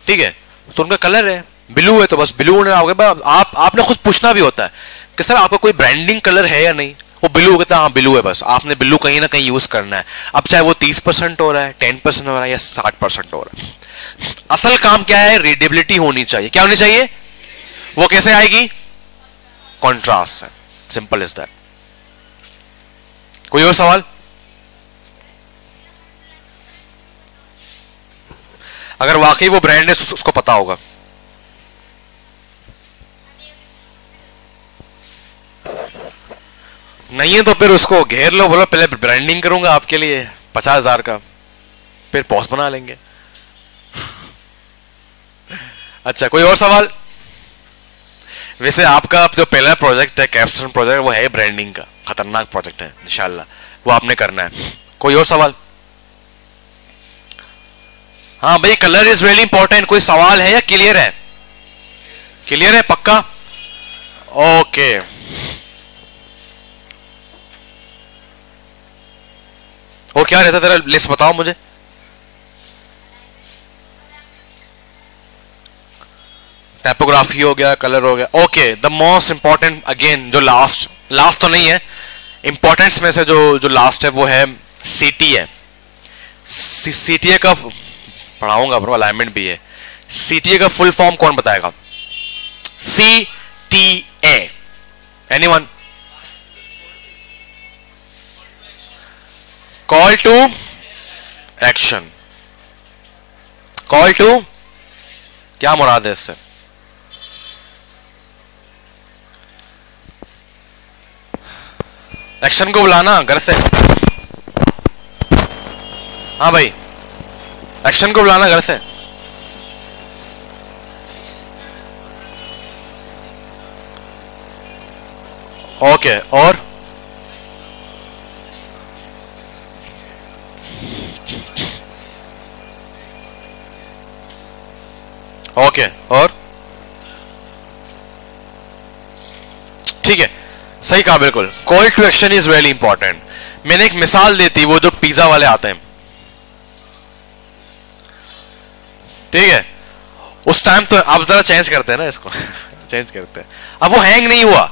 ठीक है, तो उनका कलर है ब्लू है, तो बस ब्लू ने आपने खुद पूछना भी होता है कि सर आपका कोई ब्रांडिंग कलर है या नहीं। वो ब्लू कहता है हाँ ब्लू है, बस आपने ब्लू कहीं ना कहीं यूज करना है। अब चाहे वो 30% हो रहा है, 10% हो रहा है या 60% हो रहा है, असल काम क्या है? रीडेबिलिटी होनी चाहिए। क्या होनी चाहिए? वो कैसे आएगी? कॉन्ट्रास्ट से। Simple is that. कोई और सवाल? अगर वाकई वो ब्रांड है उसको पता होगा। नहीं है तो फिर उसको घेर लो, बोलो पहले ब्रांडिंग करूंगा आपके लिए 50,000 का, फिर पॉस बना लेंगे। अच्छा, कोई और सवाल? वैसे आपका जो पहला प्रोजेक्ट है कैप्स्टोन प्रोजेक्ट, वो है ब्रांडिंग का, खतरनाक प्रोजेक्ट है इंशाल्लाह, वो आपने करना है। कोई और सवाल? हाँ भाई, कलर इज रियली इंपॉर्टेंट। कोई सवाल है या क्लियर है? क्लियर है पक्का? ओके। और क्या रहता तेरा लिस्ट बताओ मुझे। टाइपोग्राफी हो गया, कलर हो गया। Okay, the most important again, जो लास्ट तो नहीं है, इंपॉर्टेंस में से जो लास्ट है वो है सीटीए। सीटीए का पढ़ाऊंगा ब्रो, अलाइनमेंट भी है। सीटीए का फुल फॉर्म कौन बताएगा? CTA, anyone? Call to action. Call to, क्या मुराद है इससे? एक्शन को बुलाना घर से। हाँ भाई, एक्शन को बुलाना घर से। ओके, और ओके, और ठीक है, सही कहा बिल्कुल। Call to action is really important. मैंने एक मिसाल दी थी, वो जो पिज्जा वाले आते हैं, ठीक है, उस टाइम तो अब जरा चेंज करते हैं ना इसको चेंज करते हैं। अब वो हैंग नहीं हुआ,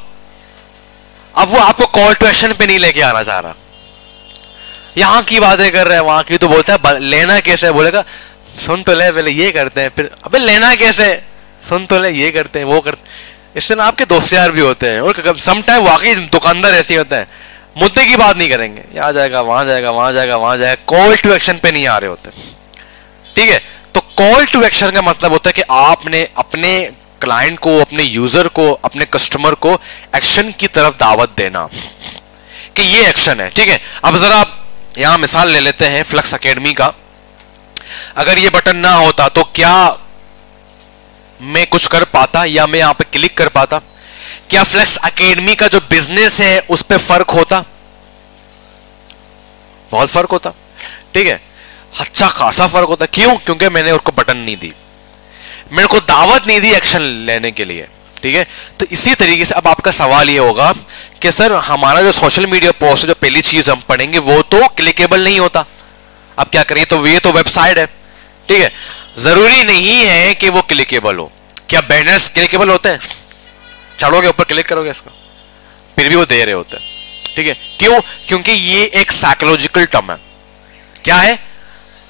अब वो आपको कॉल टू एक्शन पे नहीं लेके आना चाह रहा। यहां की बातें कर रहे हैं, वहां की तो बोलता है लेना कैसे, बोलेगा सुन तो ले पहले, ये करते हैं, फिर अबे लेना कैसे, सुन तो ले, ये करते हैं, वो करते हैं। इससे ना आपके दोस्त यार भी होते हैं, और सम टाइम वाकई दुकानदार ऐसे होते हैं, मुद्दे की बात नहीं करेंगे, यहाँ जाएगा वहां जाएगा वहां जाएगा वहां जाएगा, कॉल टू एक्शन पे नहीं आ रहे होते। ठीक है, तो कॉल टू एक्शन का मतलब होता है कि आपने अपने क्लाइंट को, अपने यूजर को, अपने कस्टमर को एक्शन की तरफ दावत देना कि ये एक्शन है। ठीक है, अब जरा यहां मिसाल ले लेते हैं फ्लक्स एकेडमी का। अगर ये बटन ना होता तो क्या मैं कुछ कर पाता, या मैं यहां पे क्लिक कर पाता? क्या फ्लक्स एकेडमी का जो बिजनेस है उस पर फर्क होता? बहुत फर्क होता। ठीक है, अच्छा खासा फर्क होता। क्यों? क्योंकि मैंने उसको बटन नहीं दी, मेरे को दावत नहीं दी एक्शन लेने के लिए। ठीक है, तो इसी तरीके से अब आपका सवाल ये होगा कि सर हमारा जो सोशल मीडिया पोस्ट है, जो पहली चीज हम पढ़ेंगे वो तो क्लिकेबल नहीं होता, अब क्या करिए? तो ये तो वेबसाइट है। ठीक है, जरूरी नहीं है कि वो क्लिकेबल हो। क्या बैनर्स क्लिकेबल होते हैं? चढ़ोगे ऊपर क्लिक करोगे इसका, फिर भी वो दे रहे होते हैं। ठीक है, क्यों? क्योंकि ये एक साइकोलॉजिकल टर्म है। क्या है?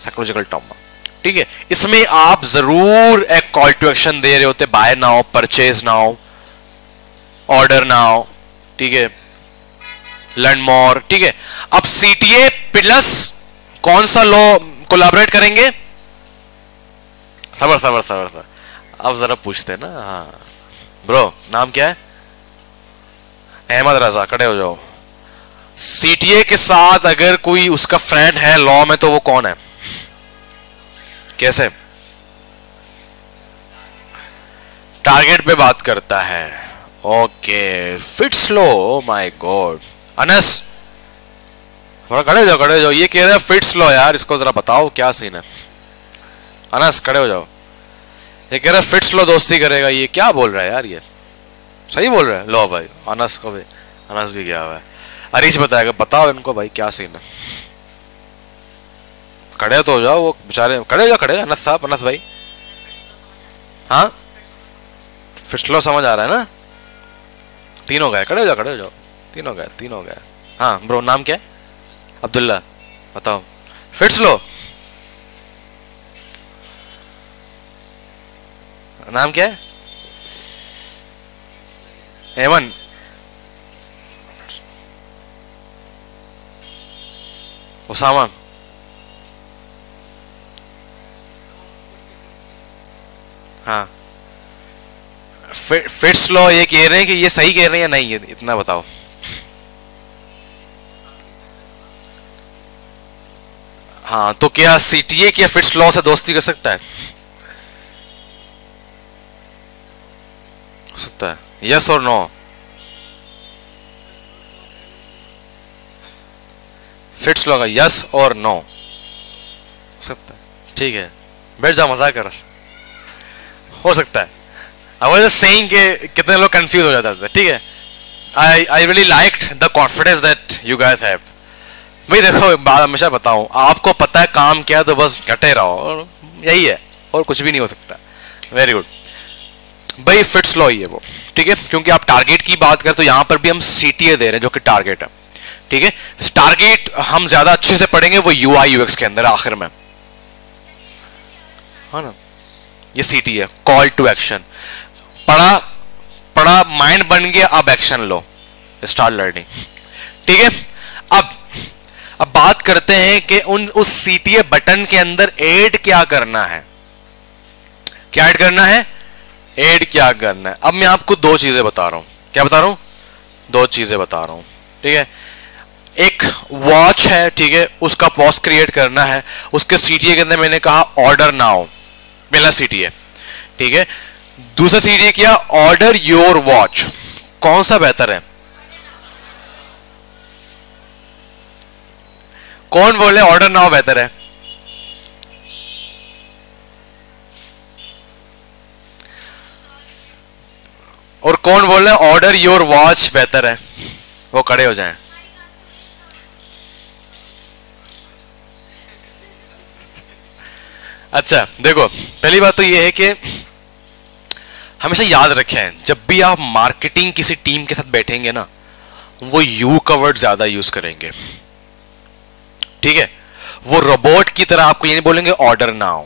Psychological term. ठीक है, इसमें आप जरूर एक कॉल टू एक्शन दे रहे होते, buy now, purchase now, order now. ठीक है, लर्न मोर। ठीक है, अब सीटीए प्लस कौन सा लॉ कोलैबोरेट करेंगे? सबर सबर सबर सबर, अब जरा पूछते हैं ना। हाँ ब्रो, नाम क्या है? अहमद रजा, खड़े हो जाओ। सीटीए के साथ अगर कोई उसका फ्रेंड है लॉ में, तो वो कौन है? कैसे? टारगेट पे बात करता है। Okay, fits low. Oh my God, Anas थोड़ा खड़े हो जाओ, खड़े हो जाओ। ये कह रहा है फिट्स लो यार, इसको जरा बताओ क्या सीन है। अनस खड़े हो जाओ। ये कह रहा है फिट्स लो, दोस्ती करेगा। ये क्या बोल रहा है यार? ये सही बोल रहा है? लो भाई, अनस को भी, अनस भी गया हुआ है। अरीश बताएगा, बताओ इनको भाई क्या सीन है। खड़े तो हो जाओ, वो बेचारे खड़े हो जाओ, खड़े अनस साहब, अनस भाई। हाँ, फिट्स लो समझ आ रहा है ना? तीन हो गए, खड़े हो जाओ, खड़े हो जाओ। तीन हो गए, तीन हो गए। हाँ ब्रो, नाम क्या है? अब्दुल्ला, बताओ। फिट्स लो नाम क्या है? हेमन। उसामा। हाँ, फिट्स लॉ ये कह रहे हैं कि ये सही कह रहे हैं या नहीं, ये इतना बताओ। हाँ, तो क्या सीटीए क्या फिट्स लॉ से दोस्ती कर सकता है? हो सकता है, यस और नो? फिट्स लॉ का यस और नो हो सकता है, ठीक है, बैठ जाओ मजाक कर। हो सकता है। आई वाज जस्ट सेइंग कि कितने लोग कंफ्यूज हो जाते थे, ठीक है। I really liked the confidence that you guys have. भाई देखो, बात हमेशा बताऊं, आपको पता है काम क्या है तो बस घटे रहो, और यही है, और कुछ भी नहीं हो सकता। वेरी गुड भाई, फिट्स लॉ ही है वो, ठीक है। क्योंकि आप टारगेट की बात करें तो यहां पर भी हम सीटीए दे रहे हैं जो कि टारगेट है, ठीक है। टारगेट हम ज्यादा अच्छे से पढ़ेंगे वो यूआई यूएक्स के अंदर आखिर में, हाँ ना। ये सीटी है, कॉल टू एक्शन। पढ़ा पढ़ा, माइंड बन गया, अब एक्शन लो, स्टार्ट लर्निंग, ठीक है। अब बात करते हैं कि उस सीटीए बटन के अंदर ऐड क्या करना है। क्या ऐड करना है? ऐड क्या करना है। अब मैं आपको दो चीजें बता रहा हूं। क्या बता रहा हूं? दो चीजें बता रहा हूं, ठीक है। एक वॉच है, ठीक है, उसका पॉस्ट क्रिएट करना है। उसके सीटीए के अंदर मैंने कहा ऑर्डर नाउ, पहला सीटीए, ठीक है। दूसरा सीटीए क्या? Order your watch. कौन सा बेहतर है? कौन बोले ऑर्डर नाउ बेहतर है? और कौन बोल रहा है ऑर्डर योर वॉच बेहतर है? वो खड़े हो जाएं। अच्छा देखो, पहली बात तो ये है कि हमेशा याद रखें, जब भी आप मार्केटिंग किसी टीम के साथ बैठेंगे ना, वो यू का वर्ड ज्यादा यूज करेंगे, ठीक है। वो रोबोट की तरह आपको ये नहीं बोलेंगे ऑर्डर नाउ,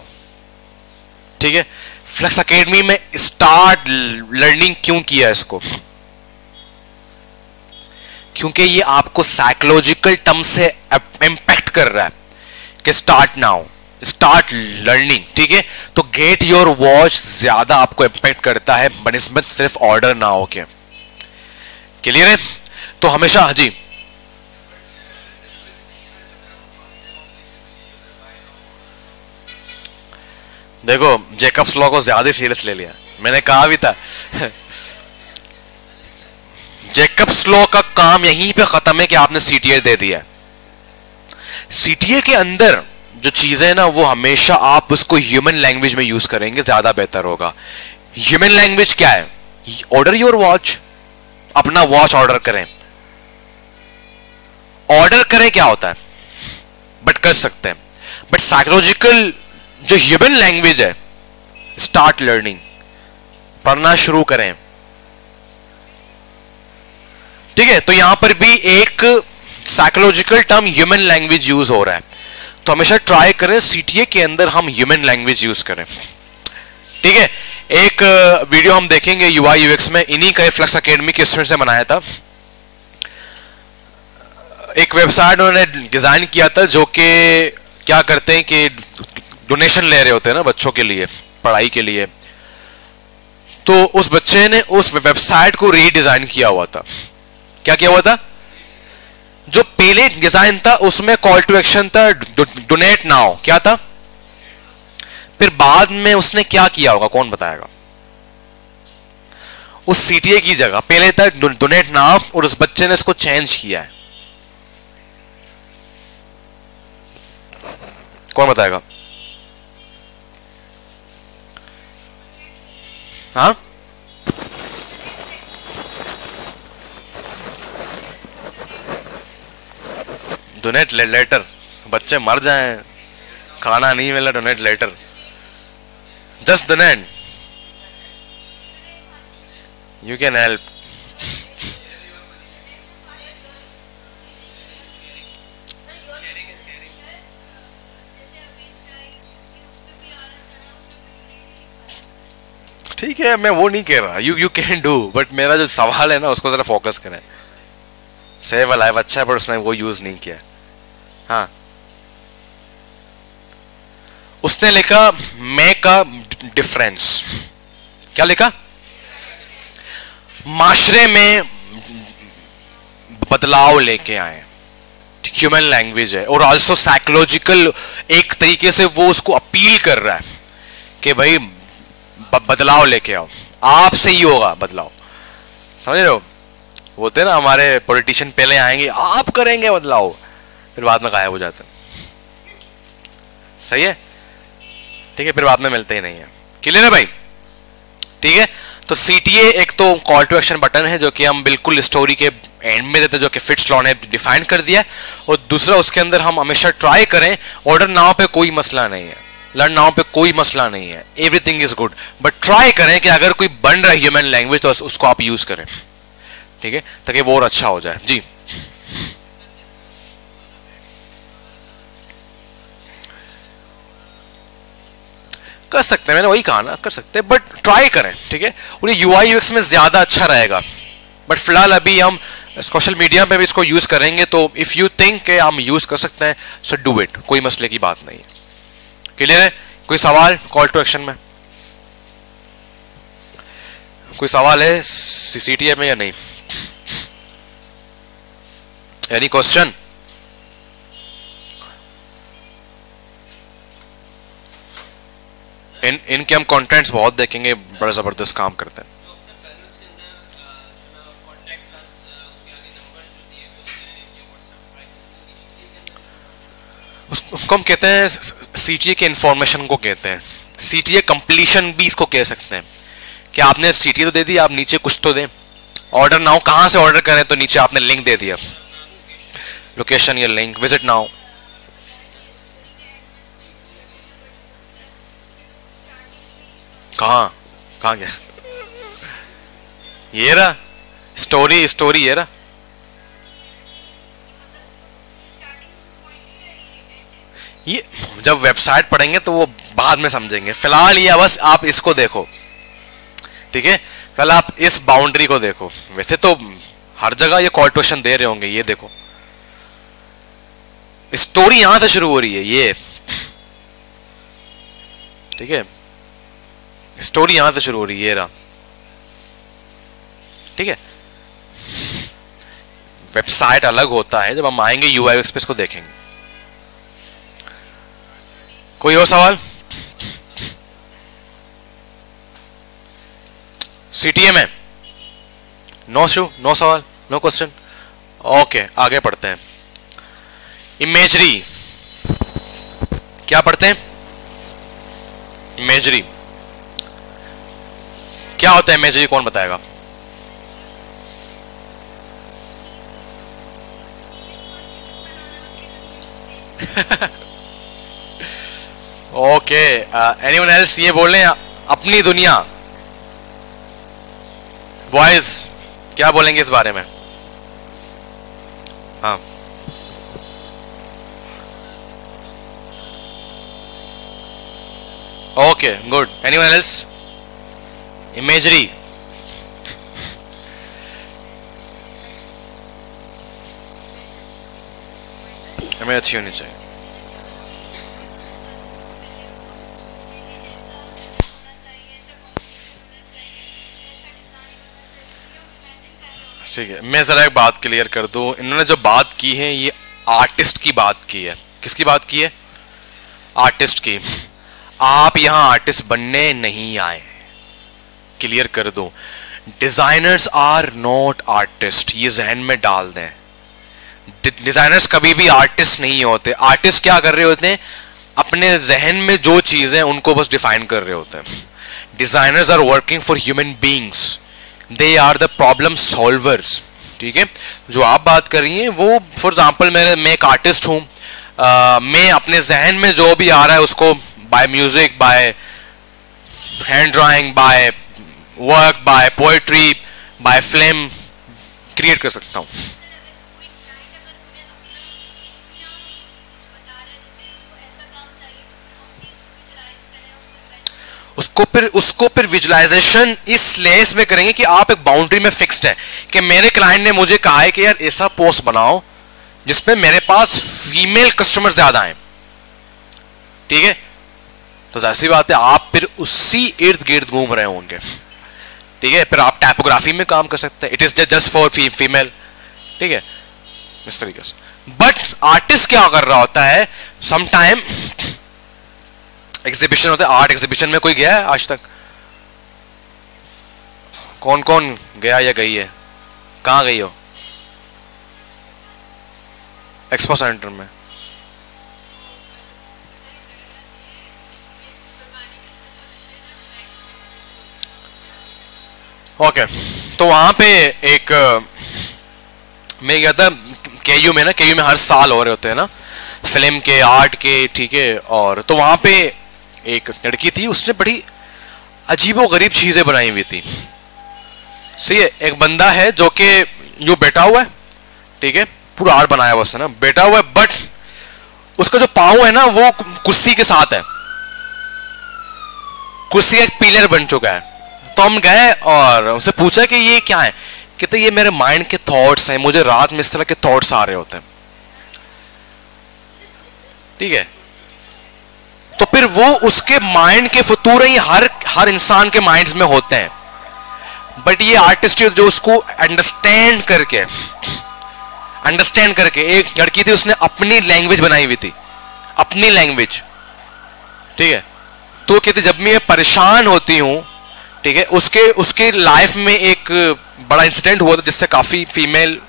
ठीक है। फ्लेक्स एकेडमी में स्टार्ट लर्निंग क्यों किया इसको? क्योंकि ये आपको साइकोलॉजिकल टर्म से इंपैक्ट कर रहा है कि स्टार्ट नाउ, स्टार्ट लर्निंग, ठीक है। तो गेट योर वॉच ज्यादा आपको इंपैक्ट करता है बनिस्बत सिर्फ ऑर्डर नाउ के। क्लियर है? तो हमेशा जी, देखो जेकब्स लॉ को ज्यादा सीरियस ले लिया, मैंने कहा भी था जेकब्स लॉ का काम यहीं पे खत्म है कि आपने सीटीए दे दिया। सीटीए के अंदर जो चीजें हैं ना, वो हमेशा आप उसको ह्यूमन लैंग्वेज में यूज करेंगे, ज्यादा बेहतर होगा। ह्यूमन लैंग्वेज क्या है? ऑर्डर योर वॉच, अपना वॉच ऑर्डर करें। ऑर्डर करें क्या होता है? बट कर सकते हैं। बट साइकोलॉजिकल जो ह्यूमन लैंग्वेज है, स्टार्ट लर्निंग, पढ़ना शुरू करें, ठीक है। तो यहां पर भी एक psychological term human language use हो रहा है, तो हमेशा ट्राई करें सीटीए के अंदर हम ह्यूमन लैंग्वेज यूज करें, ठीक है। एक वीडियो हम देखेंगे यूआई यूएक्स में, इन्हीं का फ्लेक्स एकेडमी के स्टूडेंट से बनाया था। एक वेबसाइट उन्होंने डिजाइन किया था जो कि क्या करते हैं कि डोनेशन ले रहे होते हैं ना बच्चों के लिए, पढ़ाई के लिए। तो उस बच्चे ने उस वेबसाइट को रीडिजाइन किया हुआ था। क्या किया हुआ था? जो पहले डिजाइन था उसमें कॉल टू एक्शन था डोनेट नाउ, क्या था? फिर बाद में उसने क्या किया होगा, कौन बताएगा? उस सीटीए की जगह पहले था डोनेट नाउ और उस बच्चे ने इसको चेंज किया है। कौन बताएगा? हाँ, डोनेट लेटर, बच्चे मर जाएं, खाना नहीं मिला, donate later, just donate, you can help. ठीक है, मैं वो नहीं कह रहा, यू कैन डू, बट मेरा जो सवाल है ना उसको जरा फोकस करें। सेव अ लाइफ अच्छा है, पर उसने वो यूज नहीं किया। हाँ, उसने लिखा मेक अ डिफरेंस। क्या लिखा? माशरे में बदलाव लेके आए। ह्यूमन लैंग्वेज है, और ऑल्सो साइकोलॉजिकल, एक तरीके से वो उसको अपील कर रहा है कि भाई बदलाव लेके आओ, आपसे ही होगा बदलाव। समझ रहे हो? वो होते ना हमारे पॉलिटिशियन, पहले आएंगे आप करेंगे बदलाव, फिर बाद में गायब हो जाते हैं। सही है? ठीक है, फिर बाद में मिलते ही नहीं है। क्लियर है भाई? ठीक है, तो सीटीए एक तो कॉल टू एक्शन बटन है जो कि हम बिल्कुल स्टोरी के एंड में देते हैं, जो कि फिट्स लॉ ने डिफाइन कर दिया है। और दूसरा, उसके अंदर हम हमेशा ट्राई करें, ऑर्डर नाउ पे कोई मसला नहीं है, लर्न नाउ पे कोई मसला नहीं है, everything is good, but try करें कि अगर कोई बन रहा है ह्यूमन लैंग्वेज तो उसको आप यूज करें। ठीक है, ताकि वो और अच्छा हो जाए। जी, कर सकते हैं, मैंने वही कहा ना, कर सकते हैं, बट ट्राई करें। ठीक है, और ये यूआई यूएक्स में ज्यादा अच्छा रहेगा, बट फिलहाल अभी हम सोशल मीडिया पे भी इसको यूज करेंगे, तो इफ यू थिंक कि हम यूज कर सकते हैं सो डू इट, कोई मसले की बात नहीं है। क्लियर है? कोई सवाल कॉल टू एक्शन में? कोई सवाल है सीटीए में या नहीं? Any question? इनके हम कंटेंट्स बहुत देखेंगे, बड़ा जबरदस्त काम करते हैं। उसको हम कहते हैं, सीटीए के इंफॉर्मेशन को कहते हैं, सीटीए कंप्लीशन भी इसको कह सकते हैं, कि आपने सीटीए तो दे दी, आप नीचे कुछ तो दें। ऑर्डर नाउ, कहां से ऑर्डर करें, तो नीचे आपने लिंक दे दिया, लोकेशन या लिंक, विजिट नाउ। कहाँ कहाँ गया? ये रहा स्टोरी, स्टोरी ये रहा। ये जब वेबसाइट पढ़ेंगे तो वो बाद में समझेंगे, फिलहाल ये बस आप इसको देखो। ठीक है, पहले आप इस बाउंड्री को देखो। वैसे तो हर जगह ये कॉल टू एक्शन दे रहे होंगे, ये देखो स्टोरी यहां से शुरू हो रही है, ये ठीक है, स्टोरी यहां से शुरू हो रही है, ये रहा। ठीक है, वेबसाइट अलग होता है, जब हम आएंगे यूआई यूएक्स पे इसको देखेंगे। कोई और सवाल? सीटीए में नो शू, नो सवाल, नो क्वेश्चन। ओके, आगे पढ़ते हैं। इमेजरी, क्या पढ़ते हैं? इमेजरी क्या होता है? इमेजरी कौन बताएगा? ओके, एनीवन एल्स ये बोल रहे हैं अपनी दुनिया? बॉयज क्या बोलेंगे इस बारे में? हाँ, okay good. Anyone else? Imagery हमें अच्छी होनी चाहिए। ठीक है, मैं जरा एक बात क्लियर कर दूं, इन्होंने जो बात की है ये आर्टिस्ट की बात की है। किसकी बात की है? आर्टिस्ट की। आप यहां आर्टिस्ट बनने नहीं आए, क्लियर कर दूं। डिजाइनर्स आर नॉट आर्टिस्ट, ये जहन में डाल दें। डिजाइनर्स कभी भी आर्टिस्ट नहीं होते। आर्टिस्ट क्या कर रहे होते हैं? अपने जहन में जो चीजें उनको बस डिफाइन कर रहे होते हैं। Designers are working for human beings, they are the problem solvers. ठीक है, जो आप बात कर रही हैं वो, फॉर एग्जाम्पल मैं एक आर्टिस्ट हूं, मैं अपने जहन में जो भी आ रहा है उसको by music, by hand drawing, by work, by poetry, by film create कर सकता हूं। उसको उसको फिर विजुअलाइजेशन इस लेस में करेंगे कि आप एक बाउंड्री में फिक्स्ड है कि मेरे क्लाइंट ने मुझे कहा है कि यार ऐसा पोस्ट बनाओ जिसमें मेरे पास फीमेल कस्टमर ज्यादा हैं, ठीक है, तो जाहिर सी बात है आप फिर उसी इर्द गिर्द घूम रहे होंगे, ठीक है। फिर आप टाइपोग्राफी में काम कर सकते हैं, it is just for female, ठीक है, इस तरीके से। बट आर्टिस्ट क्या कर रहा होता है, सम टाइम एग्जीबिशन होता है, आर्ट एग्जीबिशन में कोई गया है आज तक? कौन कौन गया या गई है? कहां गई हो? एक्सपो सेंटर में। ओके, तो वहां पे एक मैं गया था केयू में ना, केयू में हर साल हो रहे होते हैं ना फिल्म के, आर्ट के, ठीक है। और तो वहां पे एक लड़की थी, उसने बड़ी अजीबो गरीब चीजें बनाई हुई थी। सही है, एक बंदा है जो कि यूं बैठा हुआ है, ठीक है, पूरा आर्ट बनाया हुआ उसने ना, बैठा हुआ है, बट उसका जो पाँव है ना वो कुर्सी के साथ है, कुर्सी का एक पिलर बन चुका है। तो हम गए और उनसे पूछा कि ये क्या है, कहते ये मेरे माइंड के थॉट्स हैं, मुझे रात में इस तरह के थॉट्स आ रहे होते हैं, ठीक है। तो फिर वो उसके माइंड के फतूर ही हर इंसान के माइंड्स में होते हैं, बट ये आर्टिस्ट जो उसको अंडरस्टैंड करके एक लड़की थी, उसने अपनी लैंग्वेज बनाई हुई थी, अपनी लैंग्वेज, ठीक है। तो कहते जब मैं परेशान होती हूं, ठीक है, उसके लाइफ में एक बड़ा इंसिडेंट हुआ था जिससे काफी फीमेल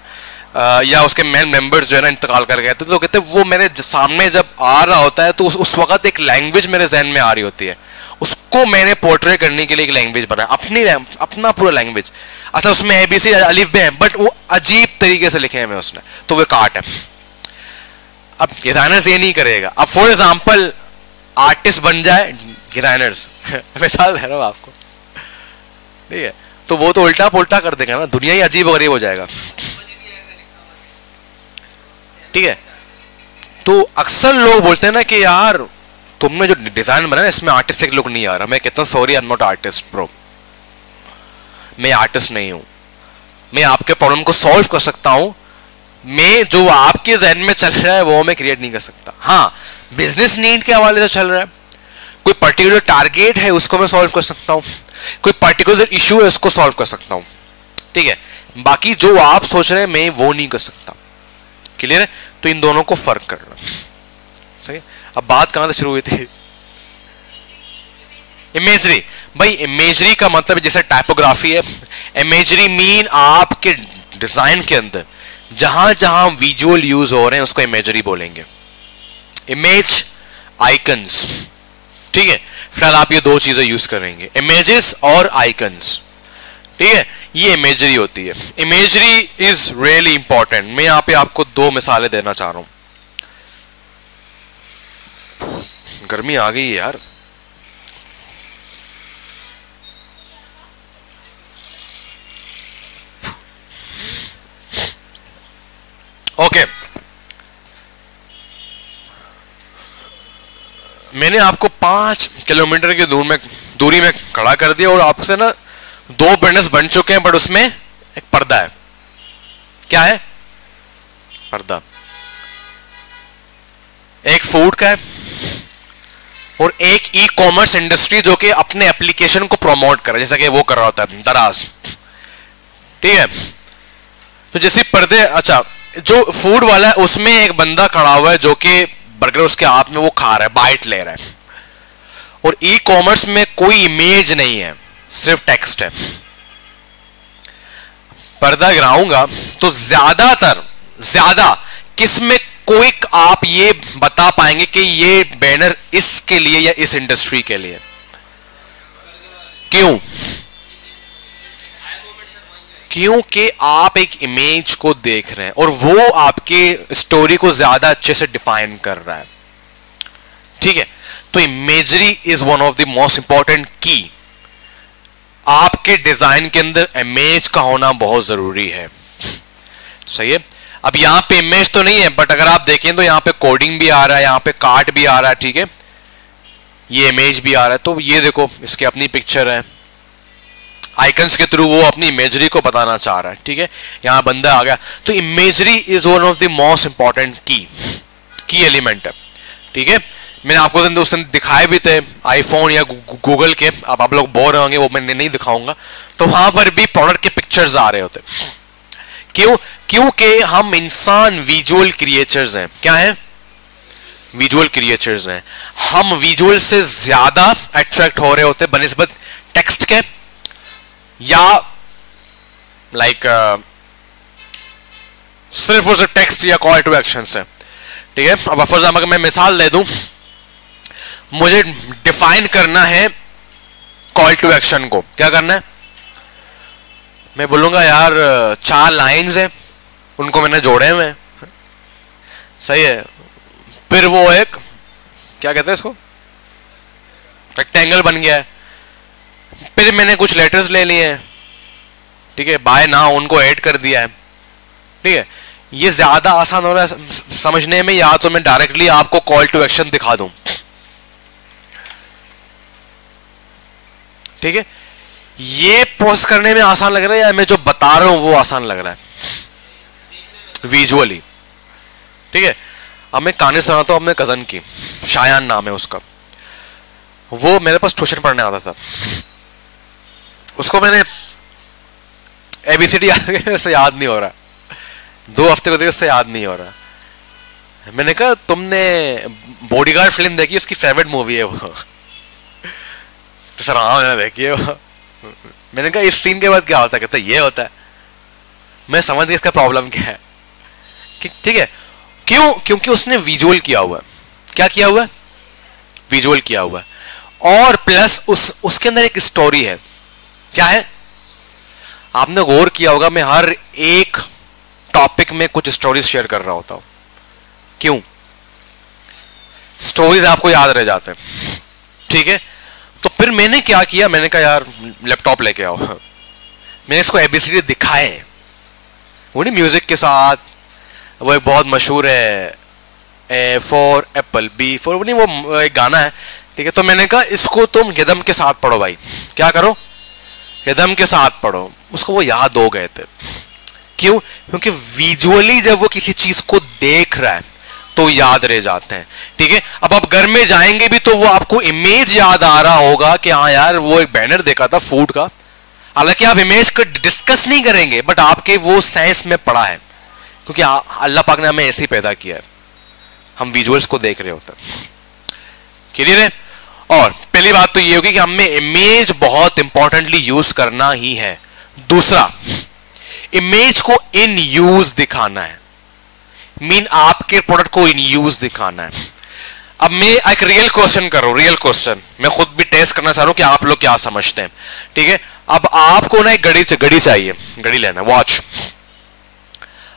या उसके मेल मेंबर्स जो है ना इंतकाल कर गए थे। तो कहते वो मेरे सामने जब आ रहा होता है तो उस वक्त एक लैंग्वेज मेरे जहन में आ रही होती है, उसको मैंने पोर्ट्रे करने के लिए एक लैंग्वेज बनाया, अपना पूरा लैंग्वेज। अच्छा, उसमें एबीसी अलिफ बे हैं, बट वो अजीब तरीके से लिखे हैं उसने, तो वो काट है। अब डिजाइनर्स ये नहीं करेगा। अब फॉर एग्जाम्पल आर्टिस्ट बन जाए डिजाइनर्स मिसाल दे रहा हूं आपको, ठीक है, तो वो तो उल्टा पुल्टा कर देगा ना, दुनिया ही अजीब गरीब हो जाएगा, ठीक है। तो अक्सर लोग बोलते हैं ना कि यार तुमने जो डिजाइन बनाया इसमें आर्टिस्टिक लुक नहीं आ रहा। मैं कहता हूं sorry, I am not artist bro, मैं आर्टिस्ट नहीं हूं। मैं आपके प्रॉब्लम को सॉल्व कर सकता हूं, मैं जो आपके जहन में चल रहा है वो मैं क्रिएट नहीं कर सकता। हाँ, बिजनेस नीड के हवाले से चल रहा है, कोई पर्टिकुलर टारगेट है उसको मैं सॉल्व कर सकता हूं, कोई पर्टिकुलर इशू है उसको सॉल्व कर सकता हूं, ठीक है। बाकी जो आप सोच रहे हैं मैं वो नहीं कर सकता। क्लियर है? तो इन दोनों को फर्क करना। सही है। अब बात कहां से शुरू हुई थी? इमेजरी। भाई इमेजरी का मतलब जैसे टाइपोग्राफी है, इमेजरी मीन आपके डिजाइन के अंदर जहां जहां विजुअल यूज हो रहे हैं उसको इमेजरी बोलेंगे। इमेज, आइकन्स, ठीक है। फिलहाल आप ये दो चीजें यूज करेंगे, इमेजेस और आइकन्स, ठीक है, ये इमेजरी होती है। Imagery is really important. मैं यहां पे आपको दो मिसालें देना चाह रहा हूं। गर्मी आ गई है यार। ओके, मैंने आपको 5 किलोमीटर की दूरी में खड़ा कर दिया और आपसे ना 2 बिजनेस बन चुके हैं, बट उसमें एक पर्दा है। क्या है? पर्दा। एक फूड का है और एक ई कॉमर्स इंडस्ट्री जो कि अपने एप्लीकेशन को प्रमोट कर रहा है, जैसा कि वो कर रहा होता है दराज, ठीक है। तो जैसे पर्दे, अच्छा जो फूड वाला है उसमें एक बंदा खड़ा हुआ है जो कि बर्गर उसके हाथ में वो खा रहा है, बाइट ले रहा है, और ई कॉमर्स में कोई इमेज नहीं है, सिर्फ टेक्स्ट है। पर्दा गिराऊंगा तो ज्यादा किसमें कोई आप ये बता पाएंगे कि ये बैनर इसके लिए या इस इंडस्ट्री के लिए? क्यों? क्योंकि आप एक इमेज को देख रहे हैं और वो आपके स्टोरी को ज्यादा अच्छे से डिफाइन कर रहा है, ठीक है। तो imagery is one of the most important की। आपके डिजाइन के अंदर इमेज का होना बहुत जरूरी है, सही है। अब यहां पे इमेज तो नहीं है, बट अगर आप देखें तो यहां पे कोडिंग भी आ रहा है, यहां पे कार्ट भी आ रहा है, ठीक है। ये इमेज भी आ रहा है, तो ये देखो इसकी अपनी पिक्चर है, आइकन्स के थ्रू वो अपनी इमेजरी को बताना चाह रहा है। ठीक है, यहां बंदा आ गया, तो imagery is one of the most important की एलिमेंट है। ठीक है, मैंने आपको उस दिन दिखाए भी थे आईफोन या गूगल के, अब आप लोग बोर होंगे वो मैं नहीं दिखाऊंगा, तो वहां पर भी प्रोडक्ट के पिक्चर्स आ रहे होते। क्योंकि हम इंसान विजुअल क्रिएचर्स हैं। क्या है? विजुअल क्रिएचर्स हैं। हम विजुअल से ज्यादा अट्रैक्ट हो रहे होते बनिस्बत टेक्स्ट के, या लाइक सिर्फ और सिर्फ टेक्स्ट या कॉल टू एक्शन से। ठीक है, अब फॉर एग्जाम्पल मैं मिसाल दे दूं, मुझे डिफाइन करना है कॉल टू एक्शन को। क्या करना है? मैं बोलूंगा यार 4 लाइंस हैं, उनको मैंने जोड़े हुए हैं, सही है, फिर वो एक क्या कहते हैं इसको, रेक्टेंगल बन गया है, फिर मैंने कुछ लेटर्स ले लिए हैं, ठीक है, बाय नाउ उनको ऐड कर दिया है। ठीक है, ये ज्यादा आसान हो रहा है समझने में, या तो मैं डायरेक्टली आपको कॉल टू एक्शन दिखा दूं। ठीक है, ये प्रोसेस करने में आसान लग रहा है या मैं जो बता रहा हूं वो आसान लग रहा है विजुअली। ठीक है, अब मैं कहानी सुनाता हूं अपने कजन की, शायान नाम है उसका। वो मेरे पास ट्यूशन पढ़ने आता था, उसको मैंने एबीसीडी उससे याद नहीं हो रहा, 2 हफ्ते को देखिए उससे याद नहीं हो रहा। मैंने कहा तुमने बॉडीगार्ड फिल्म देखी? उसकी फेवरेट मूवी है वो। तो सर हाँ मैंने देखी है वो। मैंने कहा इस सीन के बाद क्या होता है? कहता ये होता है। मैं समझ गया इसका प्रॉब्लम क्या है। ठीक है, क्यों? क्योंकि उसने विजुअल किया हुआ है। क्या किया हुआ है? विजुअल किया हुआ है, और प्लस उसके अंदर एक स्टोरी है। क्या है? आपने गौर किया होगा मैं हर एक टॉपिक में कुछ स्टोरीज शेयर कर रहा होता हूं। क्यों? स्टोरीज आपको याद रह जाते हैं। ठीक है, तो फिर मैंने क्या किया, मैंने कहा यार लैपटॉप लेके आओ। मैंने इसको एबीसीडी दिखाए, वो नहीं म्यूजिक के साथ, वो एक बहुत मशहूर है A for apple, B for, वो नहीं, वो एक गाना है। ठीक है, तो मैंने कहा इसको तुम रिदम के साथ पढ़ो भाई। क्या करो? रिदम के साथ पढ़ो। उसको वो याद हो गए थे। क्यों? क्योंकि विजुअली जब वो किसी चीज को देख रहा है तो याद रह जाते हैं। ठीक है, अब आप घर में जाएंगे भी तो वो आपको इमेज याद आ रहा होगा कि हाँ यार वो एक बैनर देखा था फूड का, हालांकि आप इमेज को डिस्कस नहीं करेंगे, बट आपके वो साइंस में पड़ा है, क्योंकि अल्लाह पाक ने हमें ऐसे ही पैदा किया है, हम विजुअल्स को देख रहे होते हैं। क्लियर है? और पहली बात तो ये होगी कि हमें इमेज बहुत इंपॉर्टेंटली यूज करना ही है। दूसरा, इमेज को इन यूज दिखाना है, मीन आपके प्रोडक्ट को इन यूज दिखाना है। अब मैं एक रियल क्वेश्चन कर रहा हूं, रियल क्वेश्चन, मैं खुद भी टेस्ट करना चाह रहा हूं कि आप लोग क्या समझते हैं। ठीक है, अब आपको ना एक घड़ी चाहिए, घड़ी लेना, वॉच।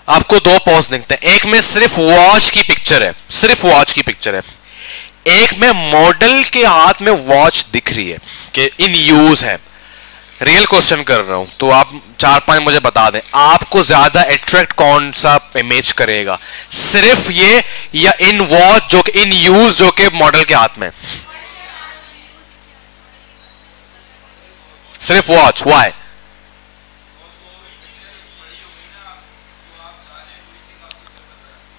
आपको 2 पोज दिखते हैं, एक में सिर्फ वॉच की पिक्चर है, सिर्फ वॉच की पिक्चर है, एक में मॉडल के हाथ में वॉच दिख रही है कि इन यूज है। रियल क्वेश्चन कर रहा हूं, तो आप 4-5 मुझे बता दें, आपको ज्यादा अट्रैक्ट कौन सा इमेज करेगा, सिर्फ ये या इन वॉच जो कि इन यूज जो कि मॉडल के हाथ में? सिर्फ वॉच। व्हाई?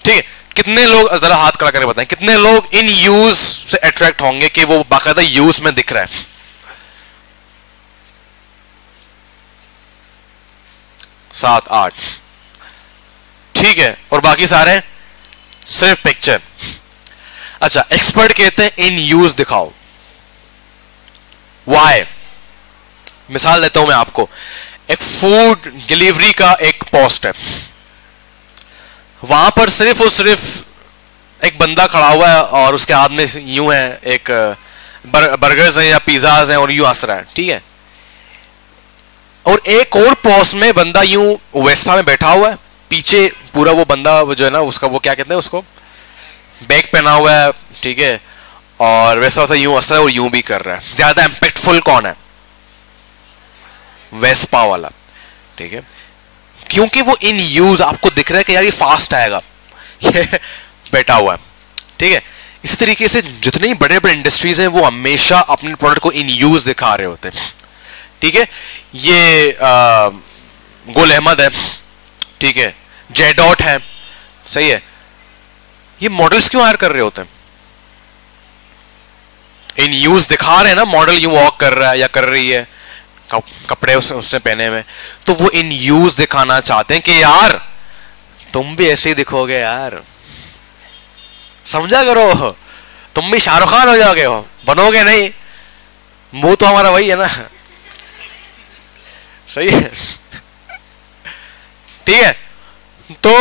ठीक है, कितने लोग जरा हाथ खड़ा करके बताएं, कितने लोग इन यूज से अट्रैक्ट होंगे कि वो बाकायदा यूज में दिख रहा है? 7-8। ठीक है, और बाकी सारे सिर्फ पिक्चर। अच्छा, एक्सपर्ट कहते हैं इन यूज दिखाओ। व्हाई? मिसाल देता हूं मैं आपको, एक फूड डिलीवरी का एक पोस्ट है, वहां पर सिर्फ और सिर्फ एक बंदा खड़ा हुआ है और उसके हाथ में यूं है, एक बर्गर्स हैं या पिज्जाज हैं और यूं हंस रहा है। ठीक है, और एक और पोस्ट में बंदा यूं वेस्पा में बैठा हुआ है, पीछे पूरा वो बंदा जो है ना उसका वो क्या कहते हैं उसको, बैग पहना हुआ है। ठीक है, और वैसा वैसा यूं हंस रहा है और यूं भी कर रहा है। ज्यादा इंपैक्टफुल कौन है? वेस्पा वाला। ठीक है, क्योंकि वो इन यूज आपको दिख रहा है कि यार ये फास्ट आएगा, ये बैठा हुआ है। ठीक है, इसी तरीके से जितने बड़े बड़े इंडस्ट्रीज हैं वो हमेशा अपने प्रोडक्ट को इन यूज दिखा रहे होते हैं। ठीक है, ये गुल अहमद है, ठीक है, जेडॉट है, सही है, ये मॉडल्स क्यों हायर कर रहे होते हैं? इन यूज दिखा रहे हैं ना, मॉडल यूं वॉक कर रहा है या कर रही है, कपड़े उसने पहने हुए, तो वो इन यूज दिखाना चाहते हैं कि यार तुम भी ऐसे ही दिखोगे यार, समझा करो, तुम भी शाहरुख खान हो जाओगे, हो बनोगे नहीं, मुंह तो हमारा वही है ना, सही है, ठीक है। तो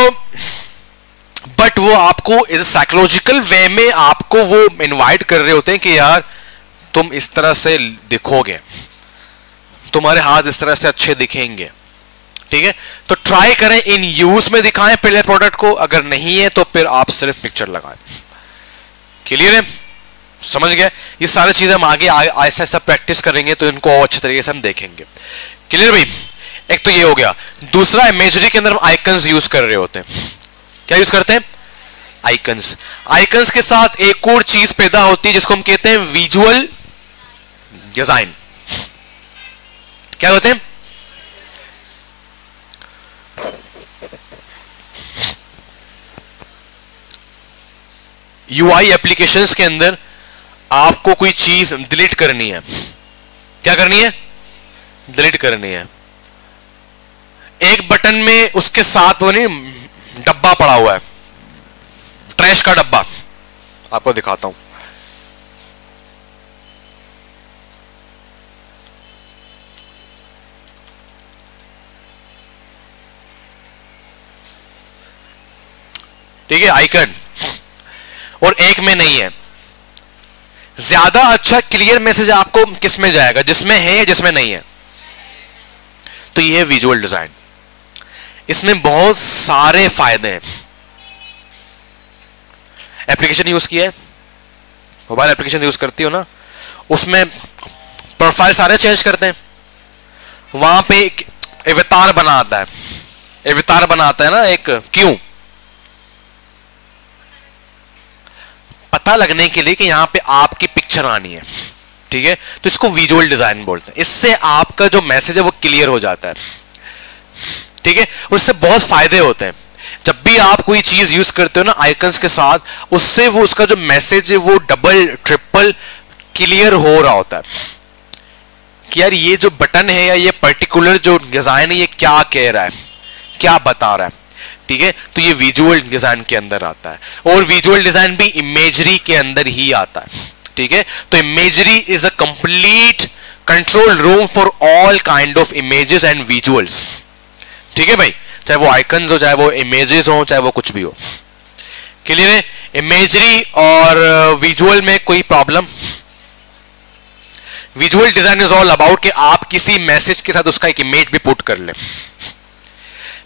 बट वो आपको साइकोलॉजिकल वे में आपको वो इनवाइट कर रहे होते हैं कि यार तुम इस तरह से दिखोगे, तुम्हारे हाथ इस तरह से अच्छे दिखेंगे, ठीक है। तो ट्राई करें इन यूज में दिखाएं पहले प्रोडक्ट को, अगर नहीं है तो फिर आप सिर्फ पिक्चर लगाएं। क्लियर है, समझ गए? ये सारी चीजें हम आगे ऐसा ऐसा प्रैक्टिस करेंगे तो इनको और अच्छे तरीके से हम देखेंगे। क्लियर भाई? एक तो ये हो गया। दूसरा, इमेजरी के अंदर हम आइकन्स यूज कर रहे होते हैं। क्या यूज करते हैं? आइकन्स। आइकन्स के साथ एक और चीज पैदा होती है जिसको हम कहते हैं विजुअल डिजाइन। क्या होते हैं? यूआई एप्लीकेशंस के अंदर आपको कोई चीज डिलीट करनी है। क्या करनी है? डिलीट करनी है। एक बटन में उसके साथ वो नहीं डब्बा पड़ा हुआ है, ट्रैश का डब्बा, आपको दिखाता हूं। ठीक है, आइकन, और एक में नहीं है। ज्यादा अच्छा क्लियर मैसेज आपको किस में जाएगा? जिसमें है या जिसमें नहीं है? तो ये है विजुअल डिजाइन। इसमें बहुत सारे फायदे हैं। एप्लीकेशन यूज किया है, मोबाइल एप्लीकेशन यूज करती हो ना, उसमें प्रोफाइल सारे चेंज करते हैं, वहां पे एक एवतार बना आता है, एवतार बनाता है ना एक, क्यों? पता लगने के लिए कि यहां पे आपकी पिक्चर आनी है, ठीक है। तो इसको विजुअल डिजाइन बोलते हैं। इससे आपका जो मैसेज है वो क्लियर हो जाता है, ठीक है। और इससे बहुत फायदे होते हैं। जब भी आप कोई चीज यूज करते हो ना आइकन्स के साथ, उससे वो उसका जो मैसेज है वो डबल ट्रिपल क्लियर हो रहा होता है कि यार ये जो बटन है या ये पर्टिकुलर जो डिजाइन है ये क्या कह रहा है, क्या बता रहा है, ठीक है। तो ये विजुअल डिजाइन के अंदर आता है। और विजुअल डिजाइन भी इमेजरी के अंदर ही आता है, ठीक है। तो imagery is a complete control room for all kind of images and visuals, ठीक है भाई। चाहे वो आइकन्स हो, चाहे वो इमेजेस हो, चाहे वो कुछ भी हो। क्लियर है? इमेजरी और विजुअल में कोई problem? Visual design is all about कि आप किसी मैसेज के साथ उसका एक इमेज भी पुट कर ले।